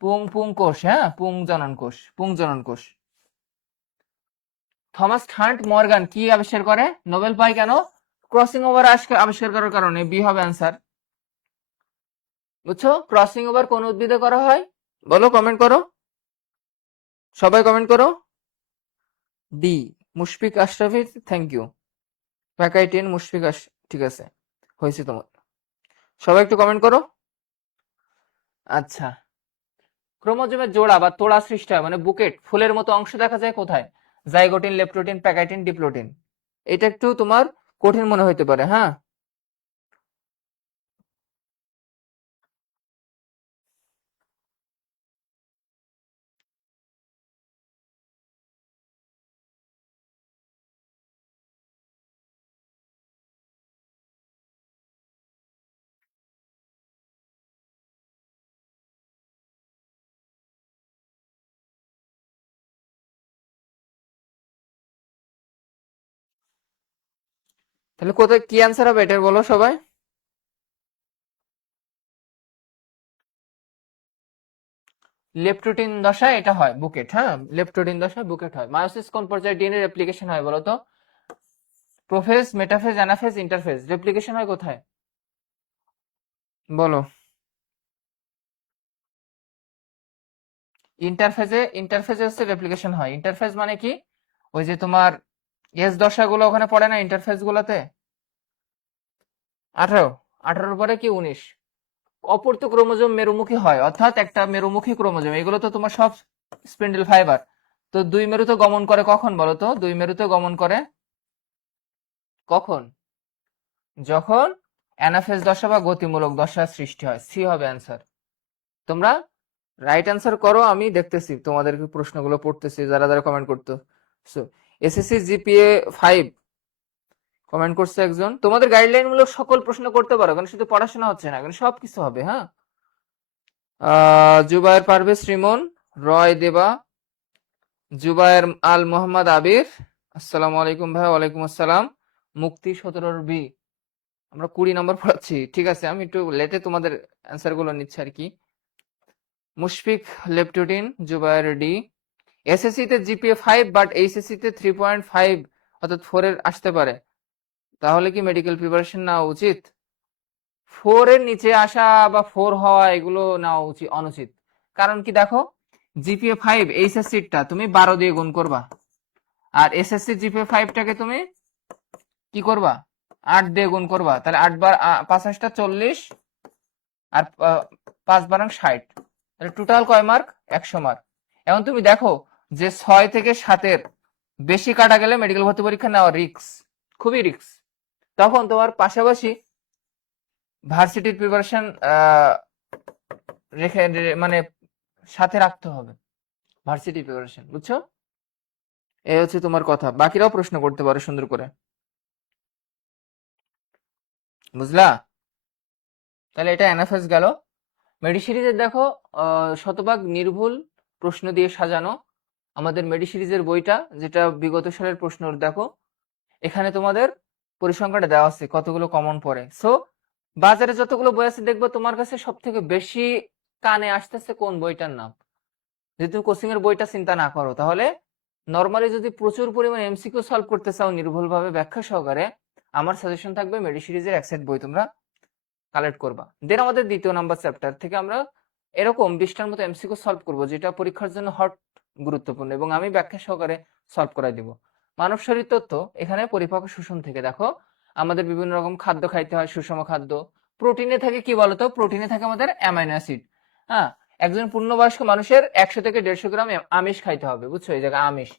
পুং পুং কোষ, হ্যাঁ, পুং জনন কোষ, পুং জনন কোষ। থমাস হান্ট মর্গান কি আবিষ্কার করে? নোবেল পায় কেন? ক্রসিং ওভার আবিষ্কার করার কারণে। বি হবে অ্যান্সার, বুঝছো? ক্রসিং ওভার কোন উদ্ভিদে করা হয় বলো, কমেন্ট করো, সবাই কমেন্ট করো। D, Mushfiq Ashrafi, thank you. Pachytene, Mushfiq ঠিক আছে, হয়েছে তোমার। সবাই একটু কমেন্ট করো। আচ্ছা, ক্রোমোজোমের জোড়া বা তোড়া সৃষ্টি হয়, মানে বুকেট, ফুলের মতো অংশ দেখা যায় কোথায়? Zygotene, leptotene, pachytene, diplotene. এটা একটু তোমার কঠিন মনে হইতে পারে, হ্যাঁ। তাহলে কোথায় কি অ্যান্সার হবে এটা বলো সবাই। লেপ্টোটিন দশায় এটা হয়, বুকেট, হ্যাঁ, লেপ্টোটিন দশায় বুকেট হয়। মায়োসিস কোন পর্যায়ে ডিএনএ রেপ্লিকেশন হয় বলো তো? Prophase, metaphase, anaphase, interphase. Replication হয় কোথায় বলো? ইন্টারফেজে, ইন্টারফেজে হচ্ছে রেপ্লিকেশন হয়। ইন্টারফেজ মানে কি? ওই যে তোমার এস দশাগুলো ওখানে পড়ে না ইন্টারফেজ গুলোতে? 18, 18 পরে কি 19। অপরত ক্রোমোজোম মেরুমুখী হয়, অর্থাৎ একটা মেরুমুখী ক্রোমোজোম, এগুলো তো তোমার সব স্পিন্ডল ফাইবার। তো দুই মেরুতে গমন করে কখন বলো তো? দুই মেরুতে গমন করে কখন? যখন অ্যানাফেজ দশা বা গতিমূলক দশা সৃষ্টি হয়। সি হবে অ্যান্সার। তোমরা রাইট অ্যান্সার করো, আমি দেখতেছি তোমাদেরকে প্রশ্নগুলো পড়তেছি যারা যারা কমেন্ট করতো। এসএসসি জিপিএ 5 কমেন্ট করছে একজন। তোমাদের গাইডলাইন মূলক সকল প্রশ্ন করতে পারো, কারণ শুধু পড়াশোনা হচ্ছে না, কারণ সবকিছু হবে, হ্যাঁ। জুবায়ের পারভেজ রিমন, রয় দেবা, জুবায়ের আল মোহাম্মদ আবির, আসসালামু আলাইকুম ভাই। ওয়ালাইকুম আসসালাম। মুক্তি 17 বি, আমরা 20 নম্বর পড়াচ্ছি, ঠিক আছে, আমি একটু লেটে তোমাদের অ্যান্সার গুলো নিচ্ছি আর কি। মুশফিক লেপটুডিন, জুবায়ের ডি। এসএসসি তে জিপিএ 5 বাট এইচএসসি তে 3.5 অর্থাৎ 4 এর আসতে পারে, তাহলে কি মেডিকেল প্রিপারেশন নেওয়া উচিত? 4 এর নিচে আসা বা 4 হওয়া এগুলো নেওয়া উচিত, অনুচিত। কারণ কি দেখো, জিপিএ 5 এইচএসসি টা তুমি 12 দিয়ে গুণ করবা, আর এসএসসি জিপিএ 5 টাকে তুমি কি করবা? 8 দিয়ে গুণ করবা। তাহলে 8 বার 5 8 40, আর 5 বারাং 60। তাহলে টোটাল কয় মার্ক? 100 মার্ক। এখন তুমি দেখো যে 6 থেকে 7 এর বেশি কাটা গেলে মেডিকেল ভর্তি পরীক্ষা নেওয়া রিস্ক, খুবই রিস্ক। তখন তোমার পাশাপাশি ভার্সিটির প্রিপারেশন রেখে, মানে সাথে রাখতে হবে ভার্সিটি প্রিপারেশন, বুঝছো? এই হচ্ছে তোমার কথা। বাকিরাও প্রশ্ন করতে পারো সুন্দর করে, বুঝলা? তাহলে এটা এনাফেস গেল। মেডি সিরিজের দেখো শতভাগ নির্ভুল প্রশ্ন দিয়ে সাজানো আমাদের মেডি সিরিজের বইটা, যেটা বিগত সালের প্রশ্ন। দেখো এখানে তোমাদের পরিসংখ্যানটা দেওয়া আছে কতগুলো কমন পড়ে। সো বাজারে যতগুলো বই আছে দেখবো তোমার কাছে সব থেকে বেশি কানে আসতেছে কোন বইটার নাম। যদি তুমি কোচিং এর বইটা চিন্তা না করো, তাহলে নর্মালি যদি প্রচুর পরিমাণে এমসিকিউ সলভ করতে চাও নির্ভুল ভাবে ব্যাখ্যা সহকারে, আমার সাজেশন থাকবে মেডি সিরিজের এক সেট বই তোমরা কালেক্ট করবা। দেন আমাদের দ্বিতীয় নাম্বার চ্যাপ্টার থেকে আমরা এরকম 20টার মতো এমসিকিউ সলভ করব, যেটা পরীক্ষার জন্য হট গুরুত্বপূর্ণ, এবং আমি ব্যাখ্যা সহকারে সলভ করাই দিব। মানব শরীর তত্ত্ব, এখানে পরিপাক শোষণ থেকে দেখো আমাদের বিভিন্ন রকম খাদ্য খাইতে হয়, সুষম খাদ্য। প্রোটিনে থাকে কি বলতো, প্রোটিনে থাকে আমাদের অ্যামাইনো অ্যাসিড। হ্যাঁ, একজন পূর্ণবয়স্ক মানুষের 100 থেকে 150 গ্রাম আমিষ খাইতে হবে, বুঝছো, এই জায়গায় আমিষ।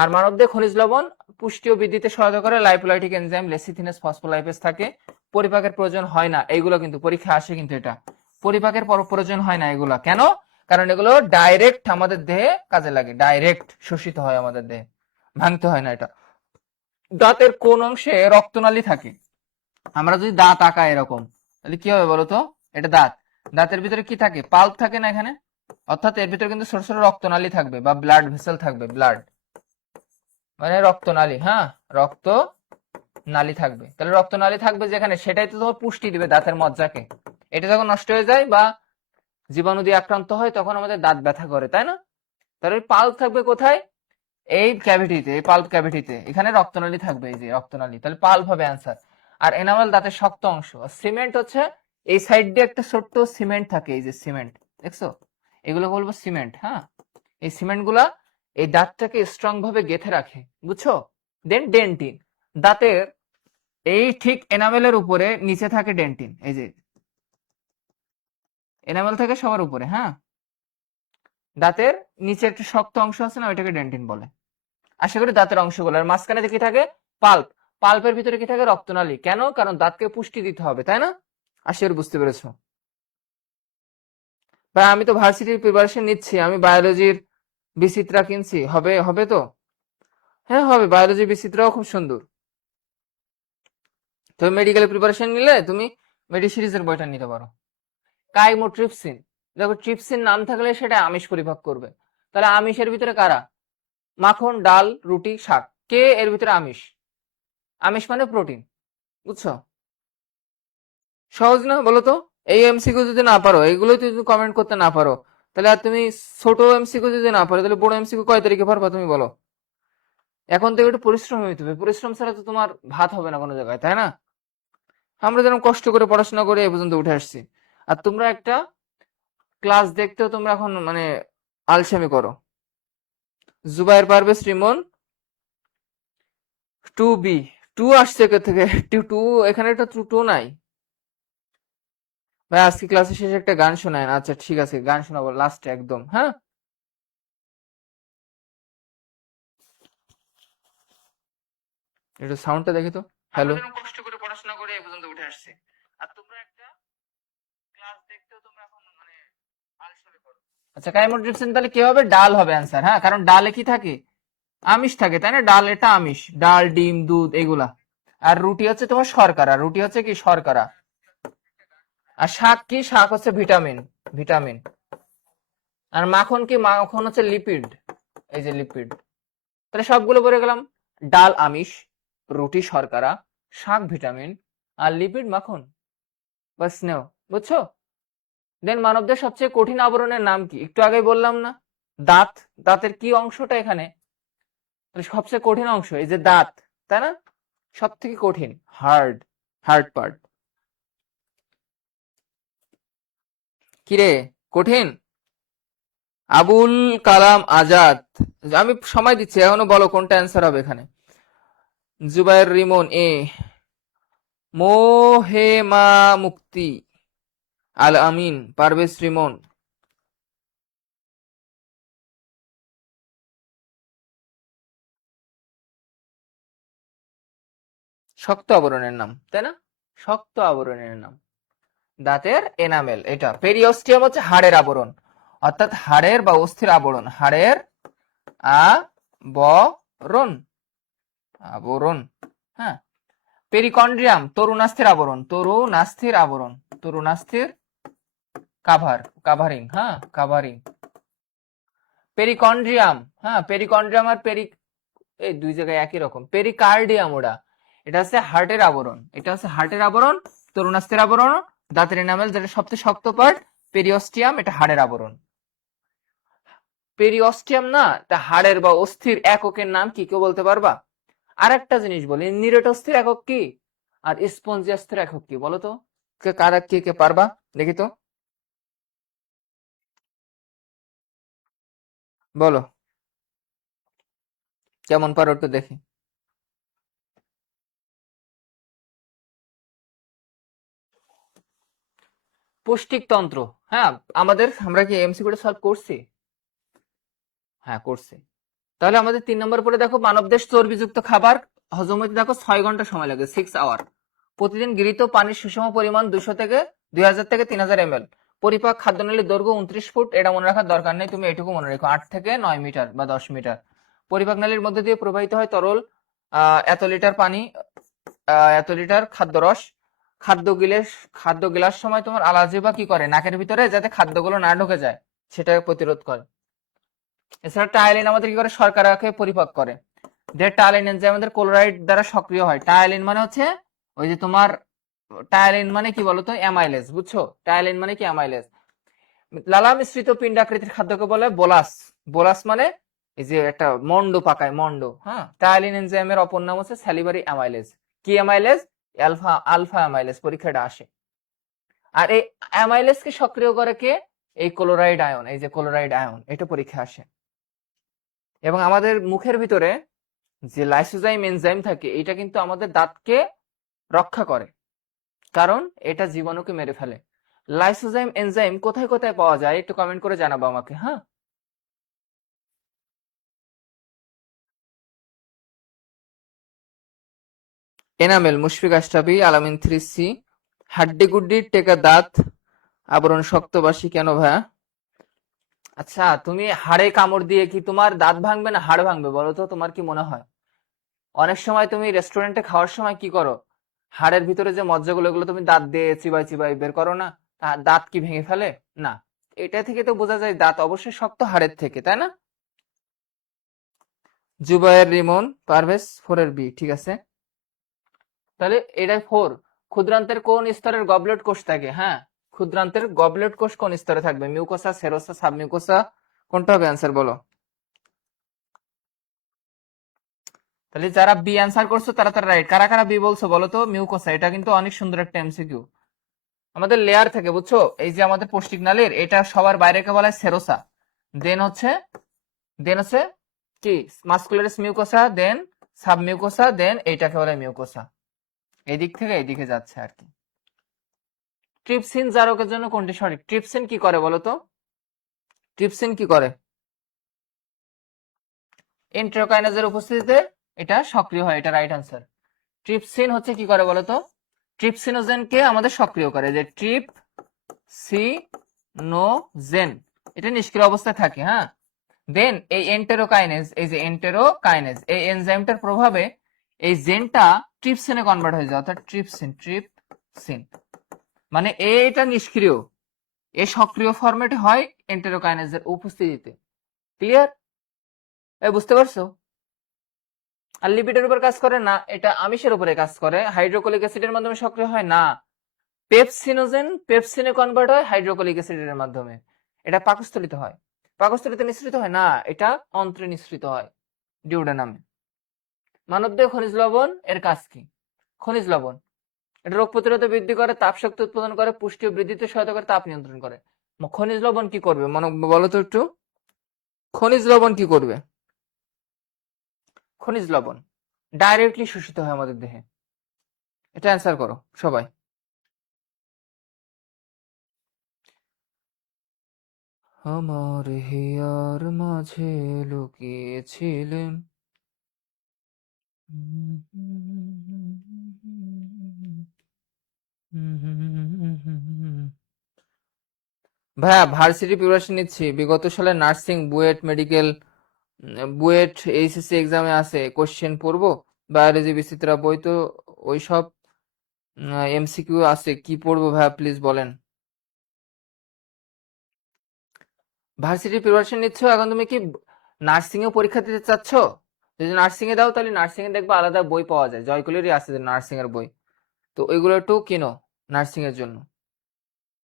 আর মানবদেহে খনিজ লবণ পুষ্টি ও বৃদ্ধিতে সহায়তা করে, লাইপোলাইটিক এনজাইম, লেসিথিনেস, ফসফোলাইপেজ থাকে। পরিপাকের প্রয়োজন হয় না, এইগুলো কিন্তু পরীক্ষা আসে, কিন্তু এটা পরিপাকের প্রয়োজন হয় না এগুলা। কেন? কারণ এগুলো ডাইরেক্ট আমাদের দেহে কাজে লাগে, ডাইরেক্ট শোষিত হয় আমাদের দেহে, ভাঙতে হয় না এটা। দাঁতের কোন অংশে রক্তনালী থাকে? আমরা যদি দাঁত আঁকা এরকম, তাহলে কি হবে বলতো? এটা দাঁত, দাঁতের ভিতরে কি থাকে? পাল্প থাকে না এখানে, অর্থাৎ এর ভিতরে কিন্তু ছোট ছোট রক্তনালী থাকবে বা ব্লাড ভেসেল থাকবে। ব্লাড মানে রক্তনালী, হ্যাঁ, রক্ত নালী থাকবে। তাহলে রক্তনালী থাকবে যেখানে, সেটাই তো তোমার পুষ্টি দিবে দাঁতের মজ্জাকে। এটা যখন নষ্ট হয়ে যায় বা জীবাণু দিয়ে আক্রান্ত হয়, তখন আমাদের দাঁত ব্যথা করে, তাই না? তাহলে পাল্প থাকবে কোথায়? এই ক্যাভিটিতে, এই পাল্প ক্যাভিটিতে। এখানে রক্তনালী থাকবে, এই যে রক্তনালী, তাহলে পাল্প হবে অ্যান্সার। আর এনামেল দাঁতের শক্ত অংশ। সিমেন্ট হচ্ছে এই সাইড দিয়ে একটা ছোট্ট সিমেন্ট থাকে, এই যে সিমেন্ট দেখছো, এগুলো বলবো সিমেন্ট। হ্যাঁ, এই সিমেন্ট গুলা এই দাঁতটাকে স্ট্রং ভাবে গেঁথে রাখে, বুঝছো। দেন ডেন্টিন, দাঁতের এই ঠিক এনামেলের উপরে নিচে থাকে ডেন্টিন, এই যে এনামেল থাকে সবার উপরে। হ্যাঁ, দাঁতের নিচে একটা শক্ত অংশ আছে না, ওইটাকে ডেন্টিন বলে। আশা করি দাঁতের অংশগুলো। আর মাঝখানে কি থাকে? পাল্প। পাল্পের ভিতরে কি থাকে? রক্তনালী। কেন? কারণ দাঁতকে পুষ্টি দিতে হবে, তাই না? আশা করি বুঝতে পেরেছো। ভাই আমি তো ভার্সিটির প্রিপারেশন নিচ্ছি, আমি বায়োলজির বিচিত্রা কিনছি, হবে হবে তো? হ্যাঁ হবে, বায়োলজি বিচিত্রাও খুব সুন্দর। তুমি মেডিকেল প্রিপারেশন নিলে তুমি মেডি সিরিজের বইটা নিতে পারো। কাইমোট্রিপসিন, দেখো ট্রিপসিন নাম থাকলে সেটা আমিষ পরিপাক করবে। তাহলে আমিষের ভিতরে কারা? মাখন, ডাল, রুটি, শাক। কে এর ভিতরে আমিষ? আমিষ মানে প্রোটিন, বুঝছো। সহজ না বলো তো? এই এমসিকিউ যদি না পারো, এইগুলোই যদি কমেন্ট করতে না পারো, তাহলে আর তুমি ছোট এমসিকিউ যদি না পারো, তাহলে বড় এমসিকিউ কয় তারিখে পারবা তুমি বলো? এখন থেকে একটু পরিশ্রম হইতে হবে, পরিশ্রম ছাড়া তো তোমার ভাত হবে না কোনো জায়গায়, তাই না? আমরা যেন কষ্ট করে পড়াশোনা করে এ পর্যন্ত উঠে আসছি, আর তোমরা একটা ক্লাস দেখতেও তোমরা এখন মানে আলসেমি করো। জুবাইর পারভেজ রিমন 2B, 2 আসছে কে থেকে? 2 এখানে একটা 2 নাই ভাই। আজকে ক্লাসের শেষে একটা গান শোনায়। আচ্ছা ঠিক আছে, গান শোনাবো লাস্টে একদম। হ্যাঁ, একটু সাউন্ডটা দেখি তো। হ্যালো, কষ্ট করে পড়াশোনা করে এই পর্যন্ত উঠে আসছে, আর তোমরা একটা ক্লাস দেখতেও তোমরা এখন মানে আলসেমি করো। আচ্ছা, কাইমোট্রিপসিন তাহলে কি হবে? ডাল হবে অ্যান্সার। হ্যাঁ, কারণ ডালে কি থাকে? আমিষ থাকে, তাই না? ডাল এটা আমিষ, ডাল, ডিম, দুধ এগুলা। আর রুটি হচ্ছে তোমার শর্করা, রুটি হচ্ছে কি শর্করা। আর শাক কি? শাক হচ্ছে ভিটামিন, ভিটামিন। আর মাখন কি? মাখন হচ্ছে লিপিড, এই যে লিপিড। তাহলে সবগুলো বলে গেলাম, ডাল আমিষ, রুটি শর্করা, শাক ভিটামিন, আর লিপিড মাখন বা স্নেহ, বুঝছো। দেন মানবদের সবচেয়ে কঠিন আবরণের নাম কি? একটু আগে বললাম না, দাঁত। দাঁতের কি অংশটা এখানে? সবচেয়ে কঠিন অংশ এই যে দাঁত, তাই না? সব থেকে কঠিন, হার্ড, হার্ড পার্ট। কিরে, কঠিন? আবুল কালাম আজাদ, আমি সময় দিচ্ছি, এখনো বলো কোনটা অ্যান্সার হবে এখানে। জুবাইর রিমন এ, মোহেমা মুক্তি, আল আমিন, পারভেজ রিমন। শক্ত আবরণের নাম, তাই না? শক্ত আবরণের নাম দাঁতের এনামেল। এটা পেরিওস্টিয়াম হচ্ছে হাড়ের আবরণ, অর্থাৎ হাড়ের বা অস্থির আবরণ, হাড়ের আবরণ, আবরণ। হ্যাঁ, পেরিকন্ড্রিয়াম তরুণাস্থির আবরণ, তরুণাস্থির আবরণ। তরুণাস্থির কাভারিং, হ্যাঁ কাভারিং। পেরিকন্ড্রিয়াম, হ্যাঁ পেরিকন্ড্রিয়াম আর এই দুই জায়গায় একই রকম। পেরিকার্ডিয়াম ওটা, এটা হচ্ছে হার্টের আবরণ, এটা হচ্ছে হার্টের আবরণ। তরুণাস্থির আবরণ দাঁতের এনামেল, যেটা সবচেয়ে শক্ত পার্ট। পেরিওস্টিয়াম, এটা হাড়ের আবরণ। পেরিওস্টিয়াম না, তা হাড়ের বা অস্থির এককের নাম কি কেউ বলতে পারবা? আর একটা জিনিস বলি, নিরেটস্থির একক কি আর স্পঞ্জিয়াস্থির একক কি বলো তো? কে পারবা দেখি তো, বলো কেমন পারো একটু দেখি। পুষ্টিকতন্ত্র, হ্যাঁ আমরা কি এমসিকিউটা সলভ করছি? হ্যাঁ করছি। তাহলে আমাদের 3 নম্বর পরে দেখো, মানবদেহ চর্বিযুক্ত খাবার হজম হতে দেখো 6 ঘন্টা সময় লাগে, 6 আওয়ার। প্রতিদিন গৃহীত পানির সুষম পরিমাণ 200 থেকে 2000 থেকে 3000 ml। পরিপাক খাদ্যনালীর দৈর্ঘ্য 29 ফুট, এটা মনে রাখার দরকার নেই, তুমি এটুকু মনে রেখো, 8 থেকে 9 মিটার বা 10 মিটার। পরিপাক নালীর মধ্যে দিয়ে প্রবাহিত হয় তরল এত লিটার পানি, এত লিটার খাদ্যরস। খাদ্য গিলার সময় তোমার আলাজিবা কি করে, নাকের ভিতরে যাতে খাদ্যগুলো না ঢুকে যায় সেটা প্রতিরোধ করে। এছাড়া টায়ালিন আমাদের কি করে, শর্করাকে পরিপাক করে। যে টায়ালিন এনজাইম আমাদের ক্লোরাইড দ্বারা সক্রিয় হয়। টায়ালিন মানে হচ্ছে ওই যে তোমার, টায়ালিন মানে কি বলতো, অ্যামাইলেজ, বুঝছো? টায়ালিন মানে কি, অ্যামাইলেজ। লালা মিশ্রিত পিণ্ডাকৃতির খাদ্যকে বলে বোলাস। বোলাস মানে এই যে একটা মন্ড পাকায়, মন্ড। হ্যাঁ, টায়ালিন এনজাইমের অপর নাম হচ্ছে স্যালিভারি অ্যামাইলেজ। কি অ্যামাইলেজ? আলফা আলফা অ্যামাইলেজ, পরীক্ষাটা আসে। আর এই অ্যামাইলেজকে সক্রিয় করে কে? এই ক্লোরাইড আয়ন, এই যে ক্লোরাইড আয়ন, এটা পরীক্ষা আসে। এবং আমাদের মুখের ভিতরে যে লাইসোজাইম এনজাইম থাকে, এটা কিন্তু আমাদের দাঁতকে রক্ষা করে, কারণ এটা জীবাণুকে মেরে ফেলে। লাইসোজাইম এনজাইম কোথায় কোথায় পাওয়া যায় একটু কমেন্ট করে জানাবো আমাকে, হ্যাঁ। এনামেল, মুশফিক আশরাফি, আলামিন 3C। হাড্ডি গুড্ডি টেকা দাঁত আবরণ শক্তবাসী কেন ভাইয়া? আচ্ছা, তুমি হাড়ে কামড় দিয়ে কি তোমার দাঁত ভাঙবে না হাড় ভাঙবে বলো তো? তোমার কি মনে হয়? অনেক সময় তুমি রেস্টুরেন্টে খাওয়ার সময় কি করো, হাড়ের ভিতরে যে মজ্জাগুলো, এগুলো তুমি দাঁত দিয়ে চিবাই চিবাই বের করো না? দাঁত কি ভেঙে ফেলে? না। এটা থেকে তো বোঝা যায় দাঁত অবশ্যই শক্ত হাড়ের থেকে, তাই না? জুবায়ের রিমন পারভেজ 4 এর বি, ঠিক আছে। তাহলে এটা 4। ক্ষুদ্রান্তের কোন স্তরের গবলেট কোষ থাকে? হ্যাঁ, ক্ষুদ্রান্তের গবলেট কোষ কোন স্তরে থাকবে? মিউকোসা, সেরোসা, সাবমিউকোসা, কোনটা হবে অ্যান্সার বলো? তাহলে যারা বি অ্যান্সার করছো তারা তারা রাইট। কারা কারা বি বলছো বলো তো? মিউকোসা, এটা কিন্তু অনেক সুন্দর একটা এমসিকিউ। আমাদের লেয়ার থেকে, বুঝছো, এই যে আমাদের পৌষ্টিক নালীর, এটা সবার বাইরেকে বলা হয় সেরোসা। দেন হচ্ছে কি মাস্কুলারিস মিউকোসা, দেন সাবমিউকোসা, দেন এইটাকে বলে মিউকোসা। এদিক থেকে এইদিকে যাচ্ছে আর কি। ট্রিপসিন জারকের জন্য কোনটি সঠিক? ট্রিপসিন কি করে বলো তো? ট্রিপসিন কি করে? এন্টেরোকাইনেজের উপস্থিতিতে এটা সক্রিয় হয়, এটা রাইট আনসার। ট্রিপসিন হচ্ছে কি করে বলো তো? ট্রিপসিনোজেনকে আমাদের সক্রিয় করে, যে ট্রিপসিনোজেন, এটা নিষ্ক্রিয় অবস্থায় থাকে, হ্যাঁ। দেন এই এন্টেরোকাইনেজ, এই যে এন্টেরোকাইনেজ, এই এনজাইমটার প্রভাবে এই জেনটা ট্রিপসিনে কনভার্ট হয়ে যায়, অর্থাৎ ট্রিপসিন মানে এটা নিষ্ক্রিয়, এ সক্রিয় ফরম্যাটে হয় এন্টেরোকাইনেজের উপস্থিতিতে। ক্লিয়ার? বুঝতে পারছো? আর লিপিডের উপর কাজ করে না, এটা আমিষের উপরে কাজ করে। হাইড্রোক্লোরিক অ্যাসিডের মাধ্যমে সক্রিয় হয় না। পেপসিনোজেন পেপসিনে কনভার্ট হয় হাইড্রোক্লোরিক অ্যাসিডের মাধ্যমে। এটা পাকস্থলিতে হয়। পাকস্থলিতে নিঃসৃত হয় না, এটা অন্ত্রে নিঃসৃত হয় ডিউডেনামে। মানবদেহ খনিজ লবণ এর কাজ কি? খনিজ লবণ এটা রোগ প্রতিরোধ বৃদ্ধি করে, তাপ শক্তি উৎপাদন করে, পুষ্টি ও বৃদ্ধিতে সহায়তা করে, তাপ নিয়ন্ত্রণ করে। খনিজ লবণ কি করবে বলো তো একটু? খনিজ লবণ কি করবে? খনিজ লবণ ডাইরেক্টলি শোষিত হয় আমাদের দেহে। এটা অ্যান্সার করো সবাই। আমার হিয়ার মাঝে লুকিয়েছিলেন। ভাইয়া ভার্সিটি প্রিপারেশন নিচ্ছি, বিগত সালে nursing BUET medical, BUET HSC এক্সামে আছে, কোশ্চেন পড়বো, বায়োলজি বিচিত্রা বই তো ওইসব এমসিকিউ আছে, কি পড়বো ভাইয়া প্লিজ বলেন। ভার্সিটি প্রিপারেশন নিচ্ছ, এখন তুমি কি নার্সিং এ পরীক্ষা দিতে চাচ্ছ? যদি নার্সিং এ দাও তাহলে নার্সিং এ দেখবে আলাদা বই পাওয়া যায়, জয়কুলেরই আছে নার্সিং এর বই, তো ওইগুলো একটু কিনো নার্সিং এর জন্য।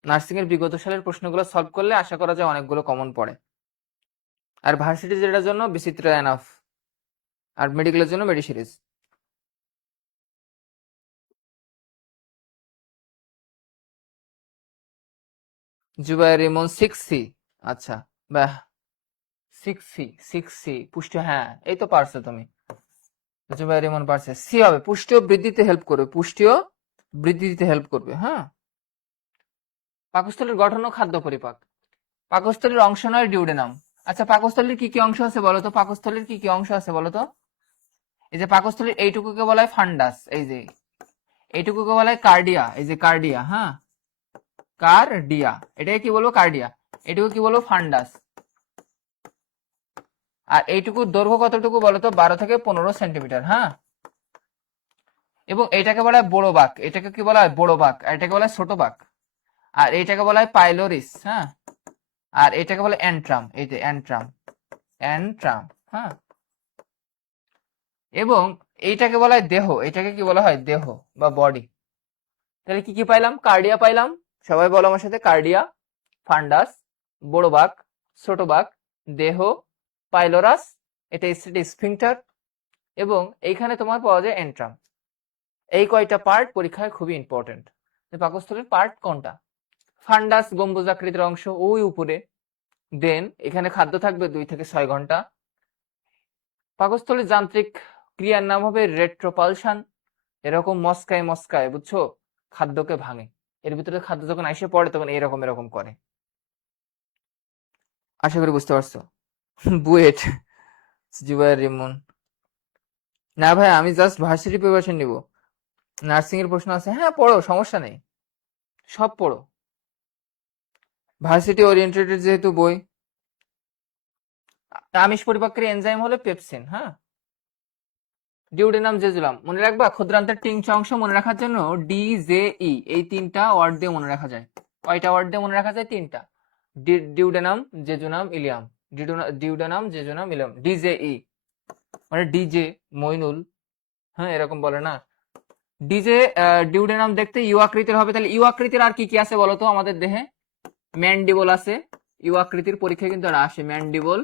নার্সিং এর বিগত সালের প্রশ্নগুলো সলভ করলে আশা করা যায় অনেকগুলো কমন পড়ে। আর ভার্সিটি যেটার জন্য বিচিত্র এনাফ, আর মেডিকেলের জন্য মেডি সিরিজ। জুবাইর রিমন 6C। আচ্ছা, বাহ, 6C পুষ্টি, হ্যাঁ এই তো পারছো তুমি। জুবাইর রিমন পারছে, সি হবে, পুষ্টি ও বৃদ্ধিতে হেল্প করবে, পুষ্টি ও বৃদ্ধি দিতে হেল্প করবে। হ্যাঁ, পাকস্থলীর গঠন ও খাদ্য পরিপাক। পাকস্থলীর অংশ নয় ডিউডেনাম। আচ্ছা, পাকস্থলীর কি কি অংশ আছে বলো তো? পাকস্থলীর কি কি অংশ আছে বলো তো? এই যে পাকস্থলীর এইটুকুকে বলা হয় ফান্ডাস, এই যে এইটুকুকে বলা হয় কার্ডিয়া, এই যে কার্ডিয়া, হ্যাঁ কার্ডিয়া, এটাকে কি বলবো? কার্ডিয়া। এটুকু কি বলবো? ফান্ডাস। আর এইটুকুর দৈর্ঘ্য কতটুকু বলতো? 12 থেকে 15 সেন্টিমিটার। হ্যাঁ, এবং এটাকে বলা হয় বড় বাক, এটাকে কি বলা হয়? বড় বাক। আর এটাকে বলা হয় ছোট বাক। আর এটাকে বলা হয় পাইলোরিস। হ্যাঁ, আর এটাকে বলে অ্যান্ট্রাম, এই যে অ্যান্ট্রাম, অ্যান্ট্রাম। হ্যাঁ, এবং এইটাকে বলা হয় দেহ, এটাকে কি বলা হয়? দেহ বা বডি। তাহলে কি কি পাইলাম? কার্ডিয়া পাইলাম, সবাই বলো আমার সাথে, কার্ডিয়া, ফান্ডাস, বড় বাক, ছোট বাক, দেহ, পাইলোরাস, এটা স্ফিংটার, এবং এইখানে তোমার পাওয়া যায় এন্ট্রাম। এই কয়টা পার্ট পরীক্ষায় খুবই ইম্পর্টেন্ট। পাকস্থলীর পার্ট কোনটা? ফান্ডাস গম্বুজাকৃতির অংশ ওই উপরে, দেন এখানে খাদ্য থাকবে 2 থেকে 6 ঘন্টা। পাকস্থলীর যান্ত্রিক ক্রিয়ার নাম হবে রেট্রোপালসান। এরকম মস্কায় মস্কায়, বুঝছো, খাদ্যকে ভাঙে। এর ভিতরে খাদ্য যখন এসে পড়ে তখন এরকম এরকম করে। আশা করি বুঝতে পারছো। বুয়েট, জুবাইর রিমন। না ভাই, আমি জাস্ট ভার্সিটি প্রিপারেশন নিব। নার্সিং এর প্রশ্ন আছে, হ্যাঁ পড়ো, সমস্যা নেই, সব পড়ো। ভার্সিটি ওরিয়েন্টেড যেহেতু বই। আমিষ পরিপাকের এনজাইম হলো পেপসিন। হ্যাঁ, ডিউডেনাম জেজুলাম মনে রাখবা, ক্ষুদ্রান্তের 3 অংশ মনে রাখার জন্য DJE এই 3টা ওয়ার্ড দিয়ে মনে রাখা যায়। কয়টা ওয়ার্ড দিয়ে মনে রাখা যায়? 3টা। Duodenum, jejunum, Ilium. Duodenum, jejunum, Ilium, DJE মানে ডিজে মইনুল, হ্যাঁ এরকম বলে না। ডিজে ডিউডেনাম দেখতে ইউ আকৃতির হবে। তাহলে ইউ আকৃতির আর কি কি আছে বলতো আমাদের দেহে? ম্যান্ডিবল আছে, ইউ আকৃতির পরীক্ষায় কিন্তু এটা আসে, ম্যান্ডিবল।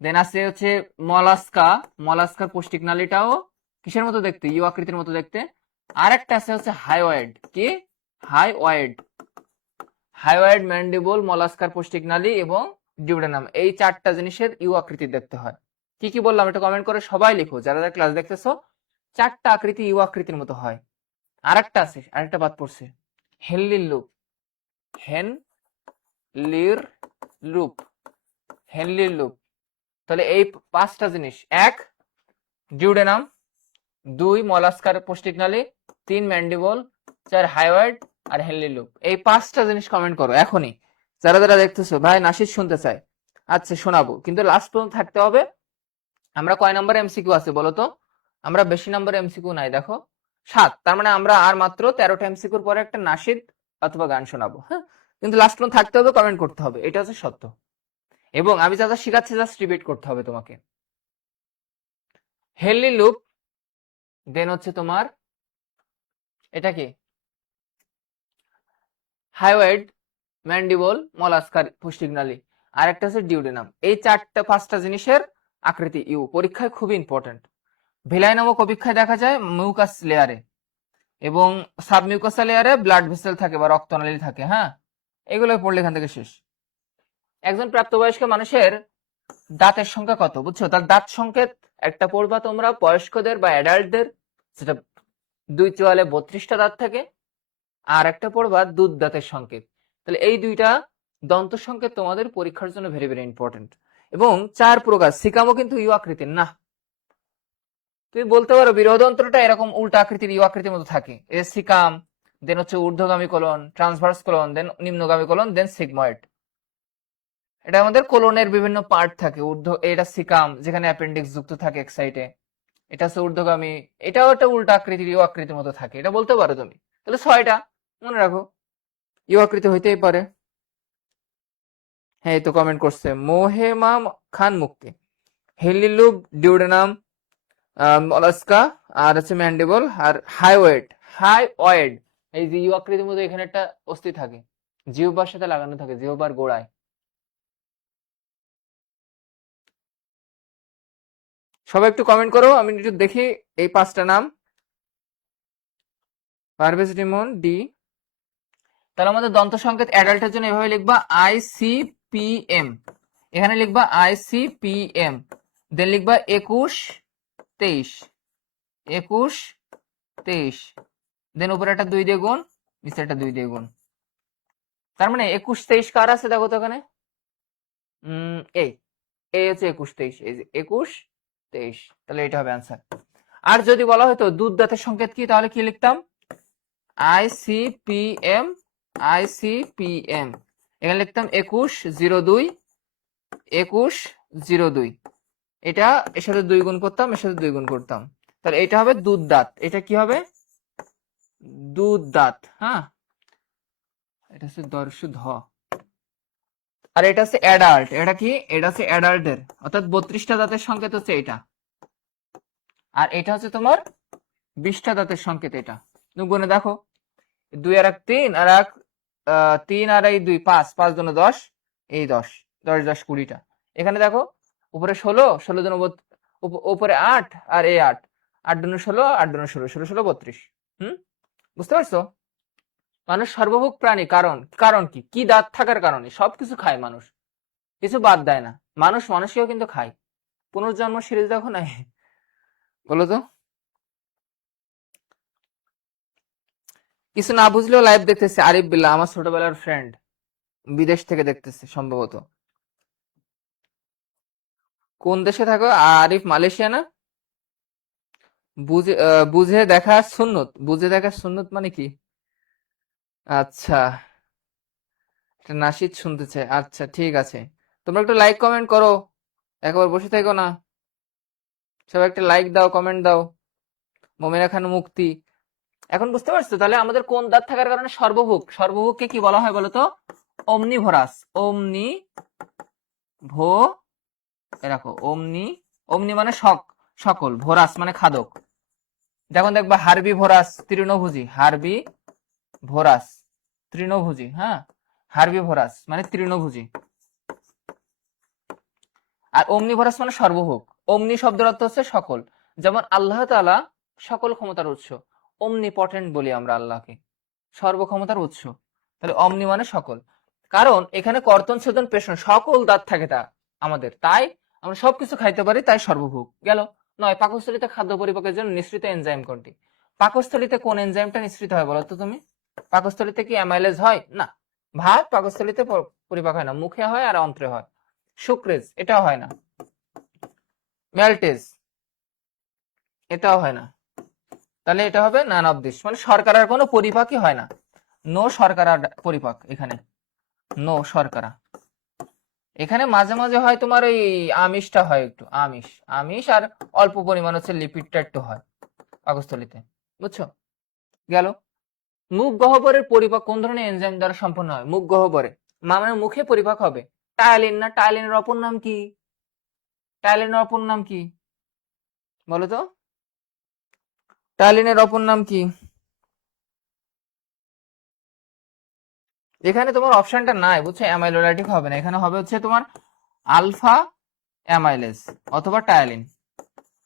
দেন আছে হচ্ছে মলাস্কা, মলাস্কার পৌষ্টিক নালীটাও কিসের মতো দেখতে? ইউ আকৃতির মতো দেখতে। আর একটা আছে হচ্ছে হাইওয়েড, কি? হাইওয়েড, হাইওয়েড, ম্যান্ডিবল, মলাস্কার পৌষ্টিক নালী এবং ডিউডেনাম, এই 4টা জিনিসের ইউ আকৃতি দেখতে হয়। কি কি বললাম এটা কমেন্ট করে সবাই লিখো, যারা যারা ক্লাস দেখতেছো। 4টা আকৃতি ইউ আকৃতির মতো হয়। আর একটা আছে, আরেকটা বাদ পড়ছে, হেনলির লুপ, হেনলির লুপ, হেনলির লুপ। তাহলে এই 5টা জিনিস, 1 ডিউডেনাম, 2 মলাস্কার পৌষ্টিক নালী, 3 ম্যান্ডিবল, 4 হাইওয়েড, আর হেনলি লুপ। এই 5টা জিনিস কমেন্ট করো এখনই, যারা যারা দেখতেছো। ভাই নাসির শুনতে চাই, আচ্ছা শোনাবো, কিন্তু লাস্ট পর্যন্ত থাকতে হবে। আমরা কয় নাম্বার এমসিকিউ আছে বলো তো? আমরা বেশি নাম্বার এমসিকিউ নাই, দেখো 7। তার মানে আমরা আর মাত্র 13টা এমসিকিউর পরে একটা নাসিদ অথবা গান শোনাবো। হ্যাঁ, কিন্তু লাস্ট পর্যন্ত থাকতে হবে, কমেন্ট করতে হবে, এটা হচ্ছে সত্য। এবং আমি যা যা শিখাচ্ছি জাস্ট রিপিট করতে হবে তোমাকে। হেনলি লুপ, দেন হচ্ছে তোমার এটা কি? হাইওয়েড, ম্যান্ডিবল, মলাস্কার পৌষ্টিক নালী, আর একটা হচ্ছে ডিউডেনাম। এই 5টা জিনিসের আকৃতি ইউ, পরীক্ষায় খুবই ইম্পর্টেন্ট। ভিলাই নামক অপেক্ষায় দেখা যায় মিউকাস লেয়ারে, এবং সাবমিউকাসা লেয়ারে ব্লাড ভেসেল থাকে বা রক্তনালী থাকে। হ্যাঁ, এগুলো পড়লে এখান থেকে শেষ। একজন প্রাপ্তবয়স্ক মানুষের দাঁতের সংখ্যা কত? বুঝছো, তার দাঁত সংকেত একটা পড়বা তোমরা বয়স্কদের বা অ্যাডাল্টদের, সেটা 2 চোয়ালে 32টা দাঁত থাকে। আর একটা পড়বা দুধ দাঁতের সংকেত। তাহলে এই 2টা দন্ত সংকেত তোমাদের পরীক্ষার জন্য ভেরি ভেরি ইম্পর্টেন্ট। এবং 4 প্রকার, সিকামও কিন্তু ইউ আকৃতির না। তুমি বলতে পারো বৃহদন্ত্রটা এরকম উল্টা আকৃতির ইউ আকৃতির মতো থাকে, এ সিকাম, দেন হচ্ছে ঊর্ধ্বগামী কোলন, ট্রান্সভার্স কোলন, দেন নিম্নগামী কোলন, দেন সিগময়েড। এটা আমাদের কোলনের বিভিন্ন পার্ট থাকে। এটা সিকাম, যেখানে অ্যাপেন্ডিক্স যুক্ত থাকে এক সাইডে। এটা হচ্ছে ঊর্ধ্বগামী, এটাও একটা উল্টা আকৃতির ইউ আকৃতির মতো থাকে, এটা বলতে পারো তুমি। তাহলে 6টা মনে রাখো, ইউ আকৃতি হইতেই পারে। হ্যাঁ, এই তো কমেন্ট করছে মোহেমা খান মুক্তি, হেলিলুব ডিউডেনাম, মলাস্কা, আর হচ্ছে ম্যান্ডিবল, আর হাইওয়েড। হাইওয়েড এই যে ইউ আকৃতির মধ্যে এখানে একটা অস্থি থাকে, জিহ্বার সাথে লাগানো থাকে, জিহ্বার গোড়ায়। সবাই একটু কমেন্ট করো, আমি একটু দেখি এই 5টা নাম। পারভেজ রিমন ডি। তাহলে আমাদের দন্ত সংকেত অ্যাডাল্টের জন্য এভাবে লিখবা ICPM, এখানে লিখবা ICPM, দেন লিখবা 21 23, 21 23, দেন উপরে একটা 2 দিয়ে গুণ, নিচে একটা 2 দিয়ে গুণ। তার মানে 21 23 কার আছে দেখো তো এখানে, এই এই হচ্ছে 21 23, এই যে 21 23, তাহলে এটা হবে অ্যান্সার। আর যদি বলা হতো দুধ দাঁতের সংকেত কি, তাহলে কি লিখতাম ICPM, ICPM, এখানে লিখতাম 21 02, 21 02, এটা এর সাথে 2 গুণ করতাম, এর সাথে 2 গুণ করতাম, তাহলে এটা হবে দুধ দাঁত। এটা কি হবে দুধ দাঁত, হ্যাঁ, এটা হচ্ছে দর্শু ধ। আর এটা হচ্ছে অ্যাডাল্ট, এটা কি, এটা হচ্ছে অ্যাডাল্টের, অর্থাৎ 32টা দাঁতের সংকেত হচ্ছে এটা, আর এটা হচ্ছে তোমার 20টা দাঁতের সংকেত। এটা তুমি গুণে দেখো, 2 আর 1 3, আর 1 3 আর এই 2 5, 5 দুনো 10, এই 10 10 10 20টা। এখানে দেখো উপরে 16, 16 দুনো উপরে 8, আর এই 8, 8 দুনো 16, 8 দুনো 16, 16 16 32। বুঝতে পারছো? মানুষ সর্বভোগ প্রাণী, কারণ কারণ কি, কি দাঁত থাকার কারণে সবকিছু খায় মানুষ, কিছু বাদ দেয় না। মানুষ মানুষকেও কিন্তু খায়। পুনর্জন্ম সিরিজ দেখো না, বলো তো। কিছু না বুঝলেও লাইভ দেখতেছে আরিফ বিল্লাহ, আমার ছোটবেলার ফ্রেন্ড, বিদেশ থেকে দেখতেছে সম্ভবত। কোন দেশে থাকো আরিফ? মালয়েশিয়া না? বুঝে দেখা সুন্নত, বুঝে দেখা সুন্নত মানে কি? আচ্ছা, একটা নাশিদ শুনতে চাই, আচ্ছা ঠিক আছে। তোমরা একটু লাইক কমেন্ট করো, একবার বসে থেকো না, সবাই একটা লাইক দাও, কমেন্ট দাও। মোমেনা খান মুক্তি, এখন বুঝতে পারছো তাহলে আমাদের কোন দাঁত থাকার কারণে সর্বভোগ, সর্বভোগকে কি বলা হয় বলো তো? অমনিভোরাস। অমনি ভো, এরকম অমনি, অমনি মানে সকল, ভোরাস মানে খাদক। যেমন দেখবা হারবি ভোরাস তৃণভোজী, হারবি ভোরাস তৃণভোজী, হ্যাঁ, হারবি ভোরাস মানে তৃণভোজী। আর অমনিভোরাস মানে সর্বভোগ। অমনি শব্দের অর্থ হচ্ছে সকল, যেমন আল্লাহ তাআলা সকল ক্ষমতার উৎস, অমনিপটেন্ট বলি আমরা আল্লাহকে, সর্বক্ষমতার উৎস। তাহলে অমনি মানে সকল, কারণ এখানে কর্তন ছেদন পেশন সকল দাঁত থাকে তা আমাদের, তাই আমরা সবকিছু খাইতে পারি, তাই সর্বভোগ গেল। নয়, পাকস্থলীতে খাদ্য পরিপাকের জন্য নিঃসৃত এনজাইম কোনটি? পাকস্থলীতে কোন এনজাইমটা নিঃসৃত হয় বলো তো তুমি? পাকস্থলীতে কি অ্যামাইলেজ হয়? না, ভাত পাকস্থলীতে পরিপাক হয় না, মুখে হয় আর অন্ত্রে হয়। সুক্রেজ, এটাও হয় না। ম্যালটেজ, এটাও হয় না। তাহলে এটা হবে নান অফ দিস, মানে শর্করার কোনো পরিপাকই হয় না। নো শর্করা পরিপাক এখানে, নো শর্করা। এখানে মাঝে মাঝে হয় তোমার ওই আমিষটা হয়, একটু আমিষ, আমিষ আর অল্প পরিমাণ হচ্ছে লিপিডটা একটু হয় পাকস্থলীতে, বুঝছো? গেল। মুখ গহ্বরের পরিপাক কোন ধরনের এনজাইম দ্বারা সম্পন্ন হয়? মুখ গহ্বরে মানে মুখে পরিপাক হবে। টায়ালিন না, টায়ালিনের অপর নাম কি? টায়ালিনের অপর নাম কি বলো তো? টায়ালিনের অপর নাম কি? এখানে তোমার অপশনটা নাই, বুঝছো? অ্যামাইলোলাইটিক হবে না, এখানে হবে হচ্ছে তোমার আলফা অ্যামাইলেজ অথবা টায়ালিন,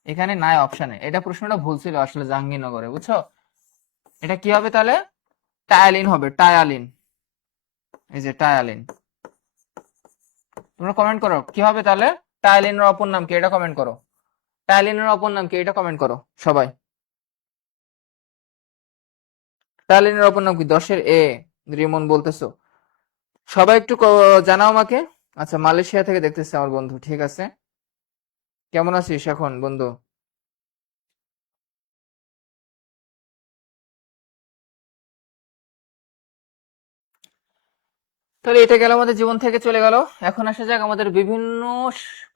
এখানে নাই অপশনে। এটা প্রশ্নটা ভুল ছিল আসলে জাহাঙ্গীরনগরে, বুঝছো? এটা কি হবে তাহলে? টায়ালিন হবে, টায়ালিন, এই যে টায়ালিন। তোমরা কমেন্ট করো কি হবে তাহলে? টায়ালিনের অপর নাম কি, এটা কমেন্ট করো। টায়ালিনের অপর নাম কি, এটা কমেন্ট করো সবাই। টায়ালিনের অপর নাম কি? 10-এর এ, রিমন বলতেছো। সবাই একটু জানাও আমাকে। আচ্ছা, মালয়েশিয়া থেকে দেখতেছে আমার বন্ধু, ঠিক আছে। কেমন আছিস এখন বন্ধু? তাহলে এটা গেল আমাদের জীবন থেকে চলে গেল। এখন আসা যাক আমাদের বিভিন্ন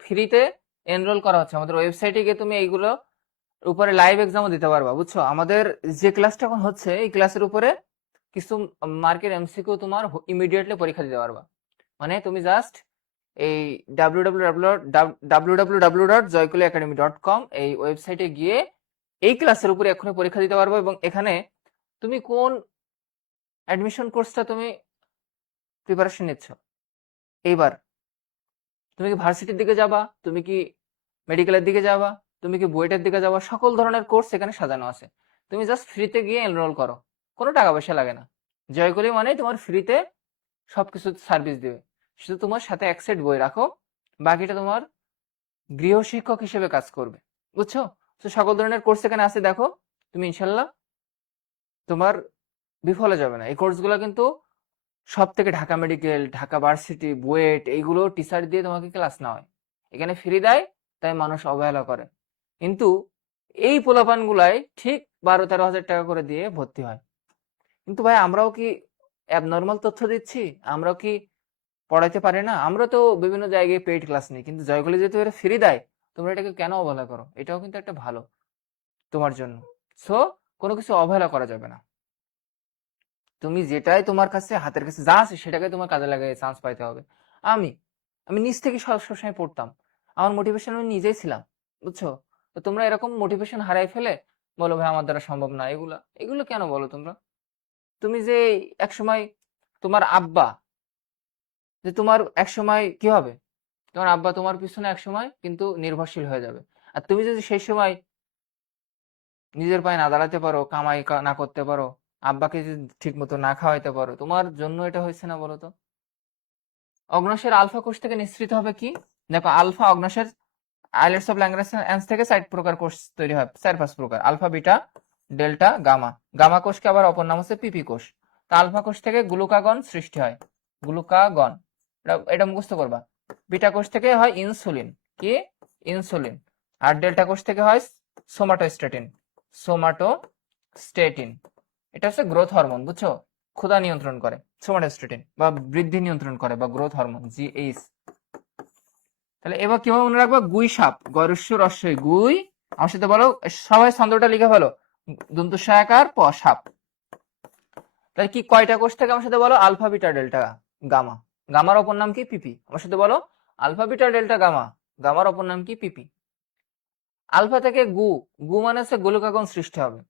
ফ্রিতে এনরোল করা হচ্ছে, আমাদের ওয়েবসাইটে গিয়ে তুমি এইগুলো উপরে লাইভ এক্সামও দিতে পারবা, বুঝছো? আমাদের যে ক্লাসটা এখন হচ্ছে এই ক্লাসের উপরে কিছু মার্কের এমসিকিউ তোমার ইমিডিয়েটলি পরীক্ষা দিতে পারবা। মানে তুমি জাস্ট এই www.joykuliacademy.com এই ওয়েবসাইটে গিয়ে এই ক্লাসের উপরে এখনই পরীক্ষা দিতে পারবো, এবং এখানে তুমি কোন অ্যাডমিশন কোর্সটা তুমি প্রিপারেশন নিচ্ছ এইবার, তুমি কি ভার্সিটির দিকে যাবা, তুমি কি মেডিকেলের দিকে যাবা, তুমি কি বুয়েটের দিকে যাবা, সকল ধরনের কোর্স এখানে সাজানো আছে। তুমি জাস্ট ফ্রিতে গিয়ে এনরোল করো, কোনো টাকা পয়সা লাগে না। জয়কলি মানে তোমার ফ্রিতে সবকিছু সার্ভিস দিবে, শুধু তোমার সাথে এক সেট বই রাখো, বাকিটা তোমার গৃহ শিক্ষক হিসেবে কাজ করবে, বুঝছো? তো সকল ধরনের কোর্স এখানে আছে, দেখো তুমি ইনশাল্লাহ তোমার বিফলে যাবে না। এই কোর্সগুলো কিন্তু সব থেকে ঢাকা মেডিকেল, ঢাকা ভার্সিটি, বুয়েট এইগুলো টিচার দিয়ে তোমাকে ক্লাস না হয়, এখানে ফ্রি দেয়, তাই মানুষ অবহেলা করে। কিন্তু এই পোলাপানগুলাই ঠিক 12-13 হাজার টাকা করে দিয়ে ভর্তি হয়। কিন্তু ভাই আমরাও কি অ্যাবনর্মাল তথ্য দিচ্ছি? আমরাও কি পড়াইতে পারি না? আমরা তো বিভিন্ন জায়গায় পেইড ক্লাস নিই, কিন্তু জয়গুলি যেহেতু এটা ফ্রি দেয়, তোমরা এটাকে কেন অবহেলা করো? এটাও কিন্তু একটা ভালো তোমার জন্য। সো কোনো কিছু অবহেলা করা যাবে না। তুমি যেটাই তোমার কাছে হাতের কাছে যা আছে সেটাকে তোমার কাজে লাগিয়ে চান্স পাইতে হবে। আমি আমি নিজ থেকে সবসময় পড়তাম, আমার মোটিভেশন আমি নিজেই ছিলাম, বুঝছো? তো তোমরা এরকম মোটিভেশন হারাই ফেলে বলো ভাই আমার দ্বারা সম্ভব না, এগুলা এগুলো কেন বলো তোমরা? তুমি যে একসময় তোমার আব্বা, যে তোমার একসময় কি হবে, তোমার আব্বা তোমার পিছনে একসময় কিন্তু নির্ভরশীল হয়ে যাবে। আর তুমি যদি সেই সময় নিজের পায়ে না দাঁড়াতে পারো, কামাই না করতে পারো, আব্বাকে যদি ঠিক মতো না খাওয়াইতে পারো, তোমার জন্য এটা হয়েছে না বলো তো? অগ্নাশের আলফা কোষ থেকে নিঃসৃত হবে কি? দেখো আলফা অগ্নাশের আইলেটস অফ ল্যাঙ্গ্রান্স থেকে 4 প্রকার কোষ তৈরি হয়, 4-5 প্রকার, alpha, beta, delta, gamma. Gamma কোষকে আবার অপর নাম হচ্ছে পিপি কোষ। তা আলফা কোষ থেকে গ্লুকাগন সৃষ্টি হয়, গ্লুকাগন, এটা মুখস্থ করবা। বিটা কোষ থেকে হয় ইনসুলিন, কি? ইনসুলিন। আর ডেল্টা কোষ থেকে হয় সোমাটোস্ট্যাটিন, সোমাটোস্ট্যাটিন। এটা হচ্ছে গ্রোথ হরমোন, বুঝছো? ক্ষুধা নিয়ন্ত্রণ করে সোমাটোস্ট্যাটিন, বা বৃদ্ধি নিয়ন্ত্রণ করে, বা গ্রোথ হরমোন, জিএইচ। তাহলে এবার কিভাবে মনে রাখবো? গুই সাপ, গরস্য রস্যই গুই, আমার সাথে বলো, সবাই ছন্দটা লিখে ফেলো, দন্ত সহায়কার প সাপ। তাহলে কি কয়টা কোষ থেকে আমার সাথে বলো? Alpha, beta, delta, gamma. গামার অপর নাম কি? পিপি। আমার সাথে বলো, আলফা, বিটা, ডেল্টা, গামা, গামার অপর নাম কি? পিপি। আলফা থেকে গু, গু মানে হচ্ছে গ্লুকাগন সৃষ্টি হবে।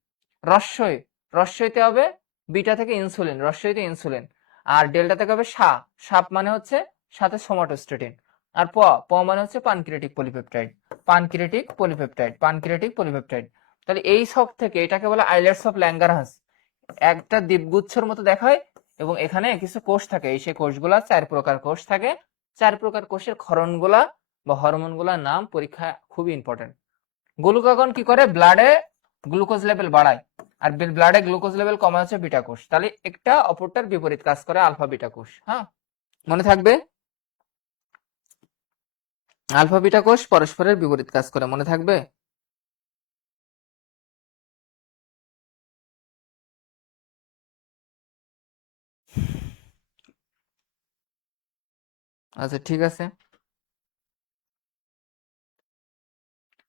রস্যই, রস্যইতে হবে বিটা থেকে ইনসুলিন, রস্যইতে ইনসুলিন। আর ডেল্টা থেকে হবে সা, সাপ মানে হচ্ছে সাথে সোমাটোস্ট্যাটিন। আর প, প মানে হচ্ছে পানক্রিয়াটিক পলিপেপটাইড, পানক্রিয়াটিক পলিপেপটাইড, পানক্রিয়াটিক পলিপেপটাইড। তাহলে এই সব থেকে এটাকে বলে আইলেটস অফ ল্যাঙ্গারহান্স, একটা দ্বীপগুচ্ছর মতো দেখায়, এবং এখানে কিছু কোষ থাকে, এই সে কোষগুলা 4 প্রকার কোষ থাকে। 4 প্রকার কোষের ক্ষরণগুলা বা হরমোনগুলার নাম পরীক্ষা খুবই ইম্পর্টেন্ট। গ্লুকাগন কি করে? ব্লাডে গ্লুকোজ লেভেল বাড়ায়, আর ব্লাডে গ্লুকোজ লেভেল কমায় হচ্ছে বিটা কোষ। তাহলে একটা অপরটার বিপরীত কাজ করে আলফা বিটা কোষ। হ্যাঁ, মনে থাকবে, আলফা বিটা কোষ পরস্পরের বিপরীত কাজ করে, মনে থাকবে। আচ্ছা ঠিক আছে।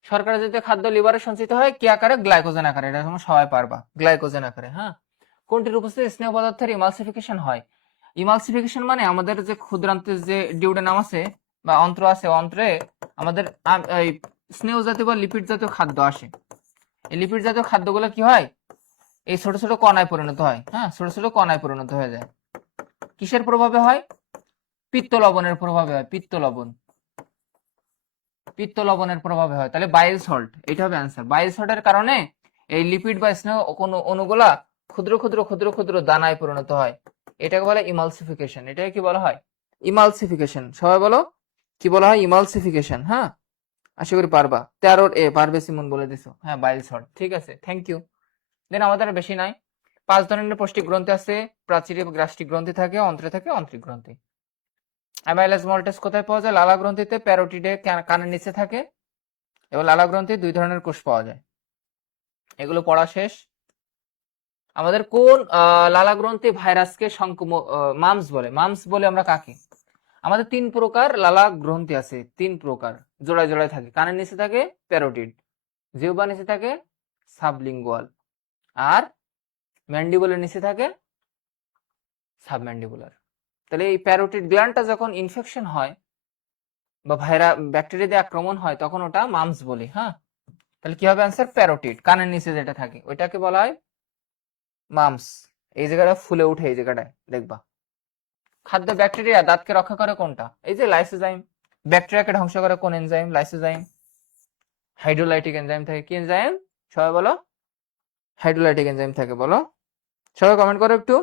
শর্করা জাতীয় খাদ্য লিভারে সঞ্চিত হয় কি আকারে? গ্লাইকোজেন আকারে। এটা তোমরা সবাই পারবা, গ্লাইকোজেন আকারে। হ্যাঁ, কোনটির উপস্থিতি স্নেহ পদার্থের ইমালসিফিকেশন হয়? ইমালসিফিকেশন মানে আমাদের যে ক্ষুদ্রান্তের যে ডিউডেনাম আছে বা অন্ত্র আছে, অন্ত্রে আমাদের এই স্নেহ জাতীয় বা লিপিড জাতীয় খাদ্য আসে। এই লিপিড জাতীয় খাদ্যগুলো কি হয়? এই ছোট ছোট কণায় পরিণত হয়। হ্যাঁ, ছোট ছোট কণায় পরিণত হয়ে যায়। কিসের প্রভাবে হয়? পিত্ত লবণের প্রভাবে হয়, পিত্ত লবণ, পিত্ত লবণের প্রভাবে হয়। তাহলে বাইল সল্ট, এটা হবে অ্যান্সার। বাইল সল্টের কারণে এই লিপিড বা স্নেহ অণুগুলা ক্ষুদ্র ক্ষুদ্র ক্ষুদ্র ক্ষুদ্র দানায় পরিণত হয়, এটাকে বলে ইমালসিফিকেশন। এটাকে কি বলা হয়? ইমালসিফিকেশন। সবাই বলো, কি বলা হয়? ইমালসিফিকেশন। হ্যাঁ, আশা করি পারবা। 13 পারবে, সিমন বলে দিছো। হ্যাঁ, বাইল সল্ট, ঠিক আছে, থ্যাংক ইউ। দেন আমাদের আর বেশি নাই। 5 ধরনের পৌষ্টিক গ্রন্থি আছে, প্রাচীরে গ্রাষ্টিক গ্রন্থি থাকে, অন্ত্রে থাকে অন্ত্রিক গ্রন্থি। অ্যামাইলাস মল্টেস কোথায় পাওয়া যায়? লালা গ্রন্থিতে, প্যারোটিডে কানের নিচে থাকে। এবার লালা গ্রন্থি 2 ধরনের কোষ পাওয়া যায়। এগুলো পড়া শেষ। আমাদের কোন লালা গ্রন্থি ভাইরাসকে মামস বলে? মামস বলে আমরা কাকে? আমাদের 3 প্রকার লালা গ্রন্থি আছে, 3 প্রকার, জোড়ায় জোড়ায় থাকে, কানের নিচে থাকে প্যারোটিড, জিহ্বার নিচে থাকে সাবলিঙ্গুয়াল, আর ম্যান্ডিবুলের নিচে থাকে সাবম্যান্ডিবুলার। তাহলে এই প্যারোটিড গ্ল্যান্ডটা যখন ইনফেকশন হয় বা ব্যাকটেরিয়া দিয়ে আক্রমণ হয় তখন ওটা মামস বলি। হ্যাঁ, তাহলে কি হবে অ্যান্সার? প্যারোটিড, কানের নিচে যেটা থাকে ওইটাকে বলা হয় মামস। এই জায়গাটা ফুলে উঠে, এই জায়গাটায় দেখবা। খাদ্য ব্যাকটেরিয়া দাঁতকে রক্ষা করে কোনটা? এই যে লাইসোজাইম। ব্যাকটেরিয়াকে ধ্বংস করে কোন এনজাইম? লাইসোজাইম। হাইড্রোলাইটিক এনজাইম থাকে, কি এনজাইম? সবাই বলো। হাইড্রোলাইটিক এনজাইম থাকে, বলো। সবাই কমেন্ট করো একটু।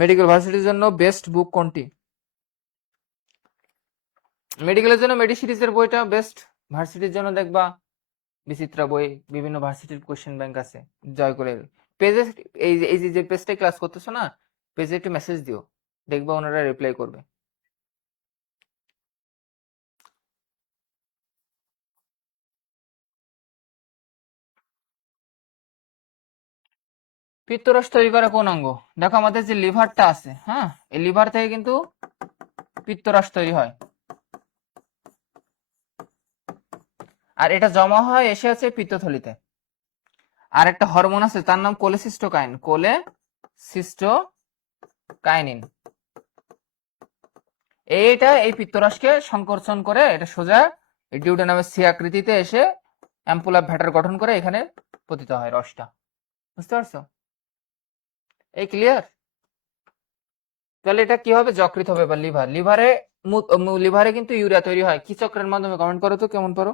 মেডিকেল ভার্সিটির জন্য বেস্ট বুক কোনটি? মেডিকেলের জন্য মেডি সিরিজের বইটা বেস্ট। ভার্সিটির জন্য দেখবা বিচিত্রা বই, বিভিন্ন ভার্সিটির কোশ্চেন ব্যাংক আছে, জয় করে পেজে। এই যে পেজটাই ক্লাস করতেছো না, পেজে একটু মেসেজ দিও, দেখবা ওনারা রিপ্লাই করবে। পিত্তরস তৈরি করে কোন অঙ্গ? দেখো আমাদের যে লিভারটা আছে, হ্যাঁ, এই লিভার থেকে কিন্তু পিত্তরস তৈরি হয়, আর এটা জমা হয় এসে আছে পিত্তথলিতে। আর একটা হরমোন আছে তার নাম কোলেসিস্টোকাইন, কোলেসিস্টোকাইনিন। এইটা এই পিত্তরসকে সংকোচন করে এটা সোজা ডিউডেনামের সি আকৃতিতে এসে অ্যাম্পুলা ভ্যাটার গঠন করে এখানে পতিত হয় রসটা। বুঝতে পারছো? এই ক্লিয়ার? তাহলে এটা কি হবে? যকৃৎ হবে বা লিভার। লিভারে কিন্তু ইউরিয়া তৈরি হয় কি চক্রের মাধ্যমে? কমেন্ট করো তো কেমন পারো।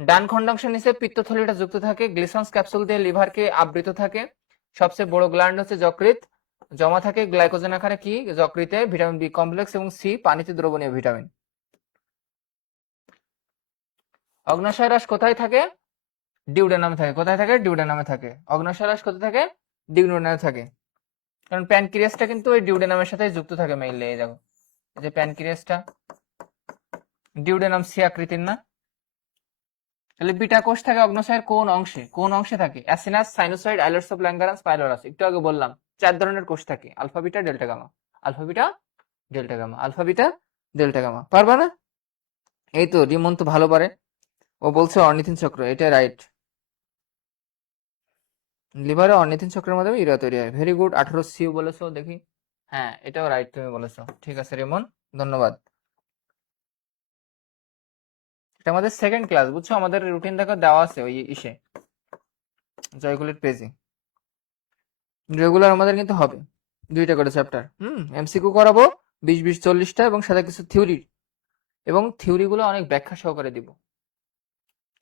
ডান খণ্ডাংশের নিচে পিত্তথলিটা যুক্ত থাকে, গ্লিসন্স ক্যাপসুল দিয়ে লিভারকে আবৃত থাকে। সবচেয়ে বড় গ্ল্যান্ড হচ্ছে যকৃৎ, জমা থাকে গ্লাইকোজেন আকারে কি যকৃতে, ভিটামিন বি কমপ্লেক্স এবং সি পানিতে দ্রবণীয় ভিটামিন। অগ্ন্যাশয় রাশ কোথায় থাকে? ডিউডেনামে থাকে। কোথায় থাকে? ডিউডেনামে থাকে। অগ্ন্যাশয় রাশ কোথায় থাকে? ডিউডেনামে থাকে। কারণ প্যানক্রিয়াসটা কিন্তু ওই ডিউডেনামের সাথে যুক্ত থাকে মেইনলি। এই দেখো, এই যে প্যানক্রিয়াসটা ডিউডেনাম সি আকৃতির না? তাহলে বিটা কোষ থাকে অগ্ন্যাশয়ের কোন অংশে? কোন অংশে থাকে? Acinus, sinusoid, islets of Langerhans, pylorus. একটু আগে বললাম 4 ধরনের কোষ থাকে, alpha beta delta gamma. Alpha beta delta gamma, alpha beta delta gamma. পারবা না? এই তো রিমন তো ভালো পারে, ও বলছে অর্নিথিন চক্র, এটা রাইট। লিভারে অর্নিথিন চক্রের মাধ্যমে ইউরিয়া তৈরি হয়। Very good. 18 সি বলেছো, দেখি। হ্যাঁ, এটাও রাইট, তুমি বলেছো। ঠিক আছে রিমন, ধন্যবাদ। এটা আমাদের সেকেন্ড ক্লাস, বুঝছো? আমাদের রুটিন দেখা দেওয়া আছে ওই ইসে, জয়গুলির পেজে। রেগুলার আমাদের কিন্তু হবে 2টা করে চ্যাপ্টার। এমসিকিউ করাবো 20-20-40টা, এবং সাথে কিছু থিওরি, এবং থিওরি গুলো অনেক ব্যাখ্যা সহকারে দিব।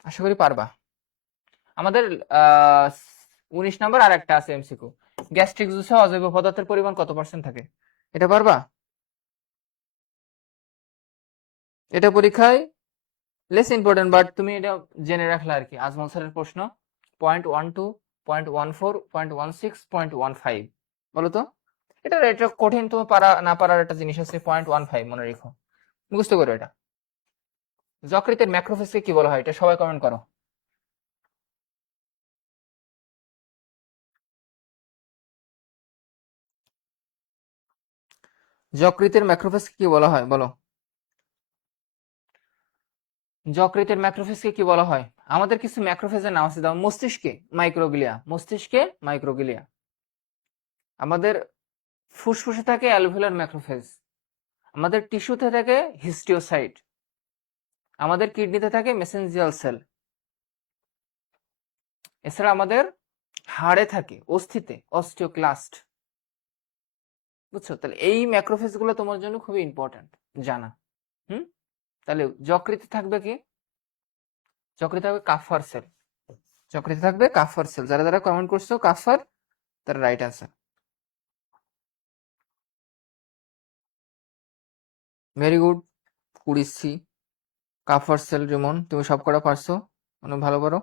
আশা করি পারবা। আমাদের 19 নম্বর আর একটা আছে এমসিকিউ, গ্যাস্ট্রিক জুসে অজৈব পদার্থের পরিমাণ কত পার্সেন্ট থাকে? এটা পারবা? এটা পরীক্ষায় লেস ইম্পর্টেন্ট, বাট তুমি এটা জেনে রাখলে আর কি। আজমল স্যারের প্রশ্ন 0.12, 0.14, 0.16, 0.15। বলো তো, এটা কঠিন, তুমি পারা না পারার একটা জিনিস আছে। 0.15 মনে রেখো, মুখস্থ করো এটা। যকৃতের ম্যাক্রোফেজকে কি বলা হয়? এটা সবাই কমেন্ট করো। যকৃতের ম্যাক্রোফেজকে কি বলা হয় বলো? যকৃতের ম্যাক্রোফেজকে কি বলা হয়? আমাদের কিছু ম্যাক্রোফেজের নাম আছে, যেমন মস্তিষ্কে মাইক্রোগ্লিয়া, মস্তিষ্কে মাইক্রোগ্লিয়া। আমাদের ফুসফুসে থাকে অ্যালভিউলার ম্যাক্রোফেজ। আমাদের টিস্যুতে থাকে হিস্টিওসাইট। আমাদের কিডনিতে থাকে মেসেঞ্জিয়াল সেল। এছাড়া আমাদের হাড়ে থাকে, অস্থিতে অস্টিওক্লাস্ট। বুঝছো? তাহলে এই ম্যাক্রোফেজ গুলো তোমার জন্য খুবই ইম্পর্টেন্ট জানা। হুম, তাহলে যকৃতে থাকবে কি? যকৃতে থাকবে কাফার সেল। যকৃতে থাকবে কাফার সেল। যারা যারা কমেন্ট করছো কাফার, তার right answer. Very good. 20 C, Kupffer cell. Rimon, তুমি সব করা পারছো, অনেক ভালো করো।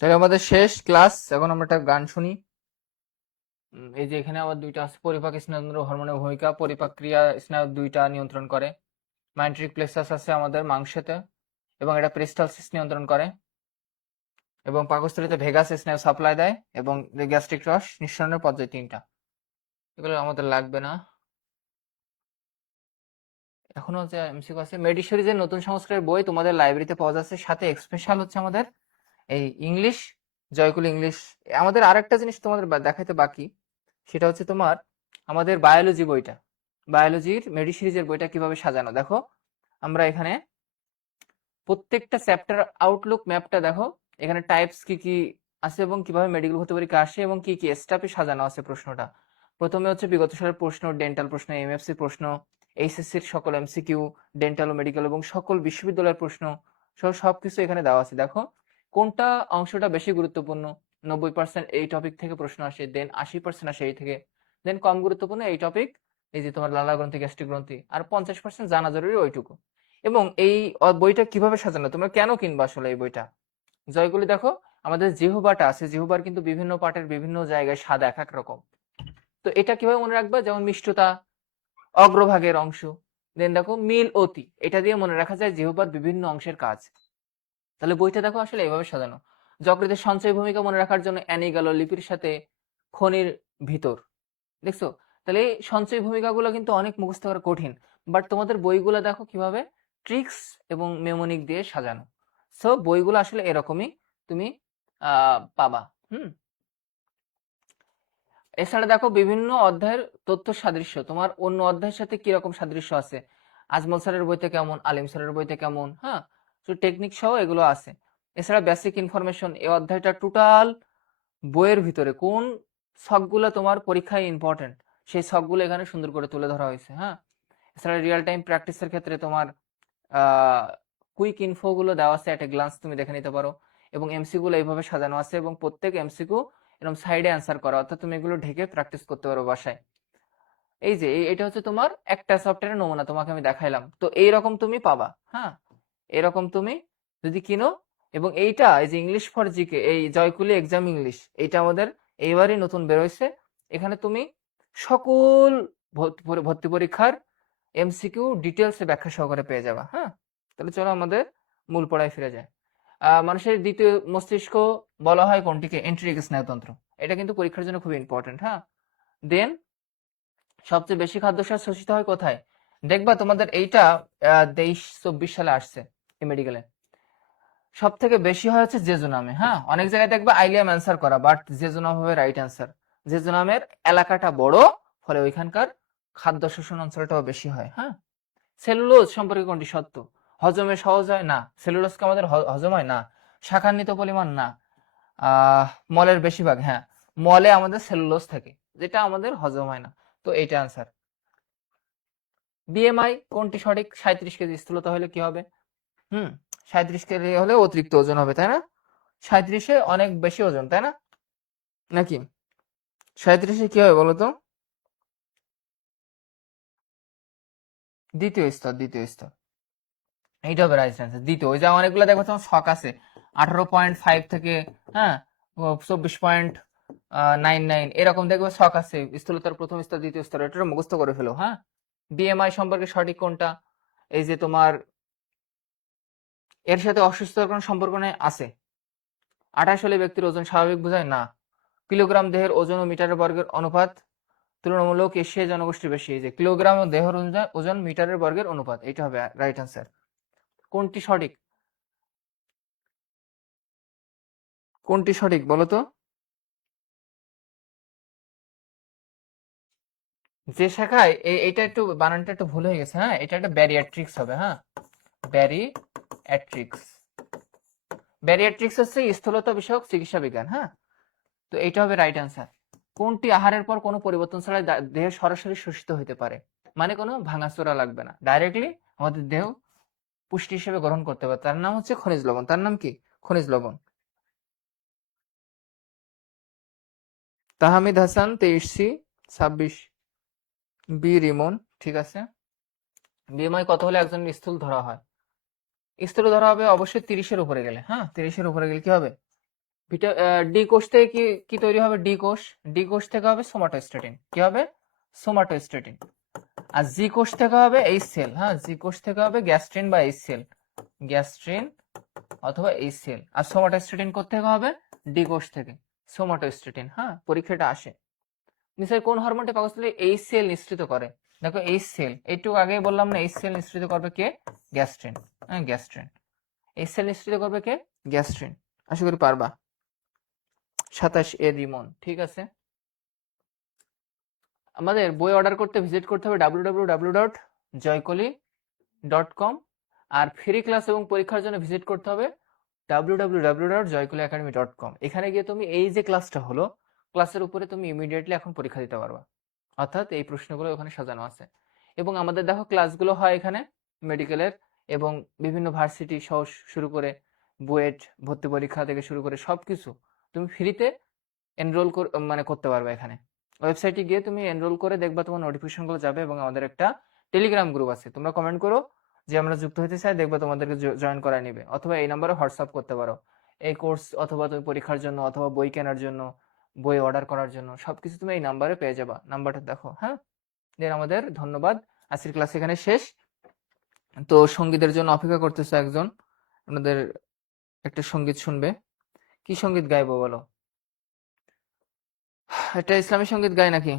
তাহলে আমাদের শেষ ক্লাস, এখন আমরা একটা গান শুনি। এই যে এখানে আবার দুইটা আছে, পরিপাক স্নায়ুতন্ত্র হরমোনের ভূমিকা, পরিপাক ক্রিয়া স্নায়ু দুইটা নিয়ন্ত্রণ করে। মাইন্ট্রিক প্লেক্সাস আছে আমাদের মাংসেতে, এবং এটা পেরিস্টালসিস নিয়ন্ত্রণ করে, এবং পাকস্থলীতে ভেগাস স্নায়ু সাপ্লাই দেয়, এবং গ্যাস্ট্রিক রস নিঃসরণের পদ্ধতি তিনটা। এগুলো আমাদের লাগবে না। এখনো যে এমসিকিউ আছে, মেডি সিরিজের নতুন সংস্করণের বই তোমাদের লাইব্রেরিতে পাওয়া যাচ্ছে, সাথে স্পেশাল হচ্ছে আমাদের এই ইংলিশ, জয়কুল ইংলিশ। আমাদের আরেকটা জিনিস তোমাদের দেখাইতে বাকি, সেটা হচ্ছে তোমার আমাদের বায়োলজি বইটা, বায়োলজির মেডি সিরিজের বইটা কিভাবে সাজানো। দেখো আমরা এখানে প্রত্যেকটা চ্যাপ্টার আউটলুক ম্যাপটা দেখো, এখানে টাইপস কি কি আছে এবং কিভাবে মেডিকেল ভর্তি পরীক্ষা আসে এবং কি কি স্টেপে সাজানো আছে প্রশ্নটা। প্রথমে হচ্ছে বিগত সালের প্রশ্ন, ডেন্টাল প্রশ্ন, এমএফসি প্রশ্ন, এইচএসসির সকল এমসিকিউ, ডেন্টাল ও মেডিকেল এবং সকল বিশ্ববিদ্যালয়ের প্রশ্ন সহ সবকিছু এখানে দেওয়া আছে। দেখো কোনটা অংশটা বেশি গুরুত্বপূর্ণ, 90% এই টপিক থেকে প্রশ্ন আসে, দেন 80% আসে এই থেকে, দেন কম গুরুত্বপূর্ণ এই টপিক, এই যে তোমার লালা গ্রন্থি, গ্যাস্ট্রিক গ্রন্থি, আর 50% জানা জরুরি ওইটুকু। এবং এই বইটা কিভাবে সাজানো, তোমরা কেন কিনবা আসলে এই বইটা। জয়গুলি দেখো, আমাদের জিহ্বাটা আছে, জিহ্বার কিন্তু বিভিন্ন পার্টের বিভিন্ন জায়গায় স্বাদ এক এক রকম। তো এটা কিভাবে মনে রাখবা, যেমন মিষ্টতা অগ্রভাগের অংশ, দেন দেখো মিল অতি, এটা দিয়ে মনে রাখা যায় জিহ্বার বিভিন্ন অংশের কাজ। তাহলে বইটা দেখো আসলে এইভাবে সাজানো। যকৃতের সঞ্চয় ভূমিকা মনে রাখার জন্য অ্যানি গেল লিপির সাথে খনির ভিতর, দেখছো। তাহলে এই সঞ্চয় ভূমিকাগুলো কিন্তু অনেক মুখস্থ করা কঠিন, বাট তোমাদের বইগুলো দেখো কিভাবে ট্রিক্স এবং মেমোনিক দিয়ে সাজানো। সো বইগুলো আসলে এরকমই তুমি পাবা। এছাড়া দেখো বিভিন্ন অধ্যায়ের তথ্য সাদৃশ্য, তোমার অন্য অধ্যায়ের সাথে কিরকম সাদৃশ্য আছে, আজমল স্যারের বইতে কেমন, আলিম স্যারের বইতে কেমন, হ্যাঁ, তো টেকনিক সহ এগুলো আছে। এছাড়া বেসিক ইনফরমেশন, এই অধ্যায়টা টোটাল বইয়ের ভিতরে কোন ছকগুলো তোমার পরীক্ষায় ইম্পর্টেন্ট, সেই ছকগুলো এখানে সুন্দর করে তুলে ধরা হয়েছে। হ্যাঁ, এছাড়া রিয়েল টাইম প্র্যাকটিসের ক্ষেত্রে তোমার কুইক ইনফো গুলো দেওয়া আছে, একটা গ্লান্স তুমি দেখে নিতে পারো, এবং এমসি গুলো এইভাবে সাজানো আছে, এবং প্রত্যেক এমসিকিউ এরকম সাইডে অ্যান্সার করা, অর্থাৎ তুমি এগুলো ঢেকে প্র্যাকটিস করতে পারো বাসায়। এই যে এটা হচ্ছে তোমার একটা সফটওয়্যারের নমুনা, তোমাকে আমি দেখাইলাম, তো এইরকম তুমি পাবা। হ্যাঁ, এরকম তুমি যদি কিনো, এবং এইটা এই যে ইংলিশ ফর জিকে, এই জয়কুলি এক্সাম ইংলিশ, এইটা আমাদের এইবারই নতুন বের হয়েছে। এখানে তুমি সকল ভর্তি পরীক্ষার এমসিকিউ ডিটেলসে ব্যাখ্যা সহকারে পেয়ে যাবা। হ্যাঁ, তাহলে চলো আমাদের মূল পড়ায় ফিরে যায়। মানুষের দ্বিতীয় মস্তিষ্ক বলা হয় কোনটিকে, এন্টেরিক স্নায়ুতন্ত্র। এটা কিন্তু পরীক্ষার জন্য খুব ইম্পর্টেন্ট। হ্যাঁ, দেন সবচেয়ে বেশি খাদ্যসার শোষিত হয় কোথায়, দেখবা তোমাদের এইটা 23-24 সালে আসছে মেডিকেলে, সব থেকে বেশি হয় হচ্ছে জেজুনামে। হ্যাঁ, অনেক জায়গায় দেখবা আইলিয়াম অ্যান্সার করা, বাট জেজুনাম হবে রাইট অ্যান্সার। জেজুনামের এলাকাটা বড়, ফলে ওইখানকার খাদ্য শোষণ অঞ্চলটাও বেশি হয়। হ্যাঁ, সেলুলোজ সম্পর্কে কোনটি সত্য, হজমে সহজ হয় না, সেলুলোজকে আমাদের হজম হয় না, শাখান্বিত পরিমাণ না, মলের বেশিরভাগ, হ্যাঁ, মলে আমাদের সেলুলোজ থাকে, যেটা আমাদের হজম হয় না। তো এইটা অ্যান্সার। বিএমআই কোনটি সঠিক, 37 কেজি স্থূলতা হলে কি হবে, 37 কেজি হলে অতিরিক্ত ওজন হবে, তাই না? 37-এ অনেক বেশি ওজন, তাই না, নাকি 37-এ কি হবে বলতো? দ্বিতীয় স্তর, দ্বিতীয় স্তর, এইটা হবে রাইট অ্যান্সার, দ্বিতীয়। ওই যে অনেকগুলো দেখবো তোমার শখ আছে 18.5 থেকে, হ্যাঁ, 24.99 এরকম দেখবে শখ আছে, স্থূলতার প্রথম স্তর, দ্বিতীয় স্তর, এটা মুখস্থ করে ফেলো। হ্যাঁ, বিএমআই সম্পর্কে সঠিক কোনটা, এই যে তোমার এর সাথে অসুস্থতার কোনো সম্পর্ক নেই, আছে। 28 হলে ব্যক্তির ওজন স্বাভাবিক বোঝায় না, কিলোগ্রাম দেহের ওজন ও মিটারের বর্গের অনুপাত তুলনামূলক এশিয়া জনগোষ্ঠীর বেশি, এই যে কিলোগ্রাম ও দেহের ওজন মিটারের বর্গের অনুপাত, এইটা হবে রাইট অ্যান্সার। কোনটি সঠিক, কোনটি সঠিক বলো তো? যে শাখায় এইটা একটু বানানটা একটু ভুল হয়ে গেছে, হ্যাঁ, এটা একটা ব্যারিয়াট্রিক্স হবে। হ্যাঁ, ব্যারিয়াট্রিক্স, ব্যারিয়াট্রিক্স হচ্ছে স্থূলতা বিষয়ক চিকিৎসা বিজ্ঞান। হ্যাঁ, তো এইটা হবে রাইট অ্যান্সার। কোনটি আহারের পর কোনো পরিবর্তন ছাড়াই দেহে সরাসরি শোষিত হতে পারে, মানে কোনো ভাঙাচোরা লাগবে না, ডাইরেক্টলি আমাদের দেহ পুষ্টি হিসেবে গ্রহণ করতে পারে, তার নাম হচ্ছে খনিজ লবণ। তার নাম কি, খনিজ লবণ। তাহমিদ হাসান 23C, 26 বি রিমন, ঠিক আছে। বিএমআই কত হলে একজন স্থূল ধরা হয়, স্থূল ধরা হবে অবশ্যই 30-এর উপরে গেলে। হ্যাঁ, 30-এর উপরে গেলে কি হবে, ডি কোষ থেকে কি কি তৈরি হবে? ডি কোষ থেকে হবে সোমাটোস্ট্যাটিন। কি হবে? সোমাটোস্ট্যাটিন। আর জি কোষ থেকে হবে এইচ সেল। হ্যাঁ, জি কোষ থেকে হবে গ্যাস্ট্রিন বা এইচ সেল, গ্যাস্ট্রিন অথবা এইচ সেল। আর সোমাটোস্ট্যাটিন কোত্থেকে হবে? ডি কোষ থেকে, সোমাটোস্ট্যাটিন। হ্যাঁ, পরীক্ষাটা আসে। নিশ্চয় কোন হরমোনটি পাকস্থলী এইচ সেল নিঃসৃত করে? দেখো এইচ সেল, এইটুকু আগে বললাম না, এইচ সেল নিঃসৃত করবে কে? গ্যাস্ট্রিন। হ্যাঁ, গ্যাস্ট্রিন। এইচ সেল নিঃসৃত করবে কে? গ্যাস্ট্রিন। আশা করি পারবা। 27 এর রিমন, ঠিক আছে। আমাদের বই অর্ডার করতে ভিজিট করতে হবে www.joycoli.com, আর ফ্রি ক্লাস এবং পরীক্ষার জন্য ভিজিট করতে হবে www.joycoliacademy.com। এখানে গিয়ে তুমি এই যে ক্লাসটা হলো, ক্লাসের উপরে তুমি ইমিডিয়েটলি এখন পরীক্ষা দিতে পারবা। অর্থাৎ এই প্রশ্নগুলো ওখানে সাজানো আছে। এবং আমাদের দেখো ক্লাসগুলো হয় এখানে মেডিকেলের এবং বিভিন্ন ভার্সিটি সহ শুরু করে বুয়েট ভর্তি পরীক্ষা থেকে শুরু করে সবকিছু তুমি ফ্রিতে এনরোল মানে করতে পারবে। এখানে ওয়েবসাইটে গিয়ে তুমি এনরোল করে দেখবা তোমার নোটিফিকেশনগুলো যাবে। এবং আমাদের একটা টেলিগ্রাম গ্রুপ আছে, তোমরা কমেন্ট করো যে আমরা যুক্ত হতে চাই, দেখবা তোমাদেরকে জয়েন করায় নিবে। অথবা এই নাম্বারে হোয়াটসঅ্যাপ করতে পারো এই কোর্স, অথবা তুমি পরীক্ষার জন্য, অথবা বই কেনার জন্য, বই অর্ডার করার জন্য, সবকিছু তুমি এই নাম্বারে পেয়ে যাবা। নাম্বারটা দেখো। হ্যাঁ, দেন আমাদের ধন্যবাদ। আজকের ক্লাস এখানে শেষ। তো সঙ্গীতের জন্য অপেক্ষা করতেছে একজন, আপনাদের একটা সঙ্গীত শুনবে। কি সঙ্গীত গাইবো বলো? একটা ইসলামী সঙ্গীত গাই নাকি?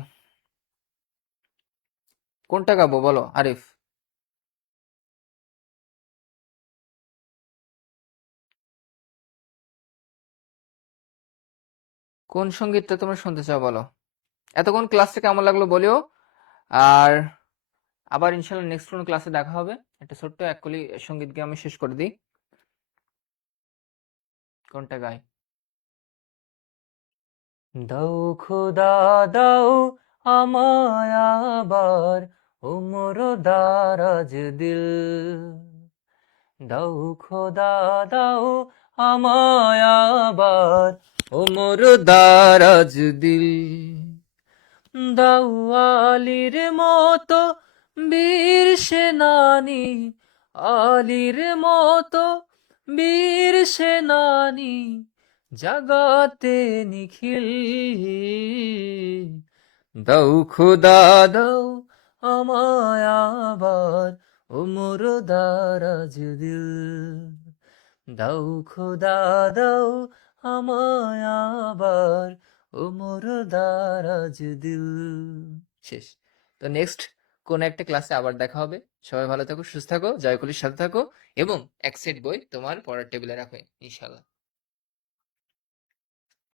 কোনটা গাবো বলো আরিফ? কোন সঙ্গীতটা তোমরা শুনতে চাও বলো? এতক্ষণ ক্লাসটা কেমন লাগলো বলিও। আর আবার ইনশাল্লাহ নেক্সট কোনো ক্লাসে দেখা হবে। একটা ছোট্ট এক কলি সঙ্গীত গিয়ে আমি শেষ করে দিই। কোনটা গাই? দাও খোদা দাও আমায় আবার ওমর দারাজ দিল, দাও খোদা দাও আমায় আবার ওমর দারাজ দিল, দাও আলীর মতো বীর সেনানি, আলীর মতো বীর সেনানি জাগাতে নিখিল, দাও খোদা দাও আমায় আবার ওমর দারাজ দিল, দাও খোদা দাও আমায় আবার ওমর দারাজ দিল। শেষ। তো নেক্সট কোন একটা ক্লাসে আবার দেখা হবে। সবাই ভালো থাকো, সুস্থ থাকো, জয়কলির সাথে থাকো এবং এক সেট বই তোমার পড়ার টেবিলে রাখো ইনশাল্লাহ।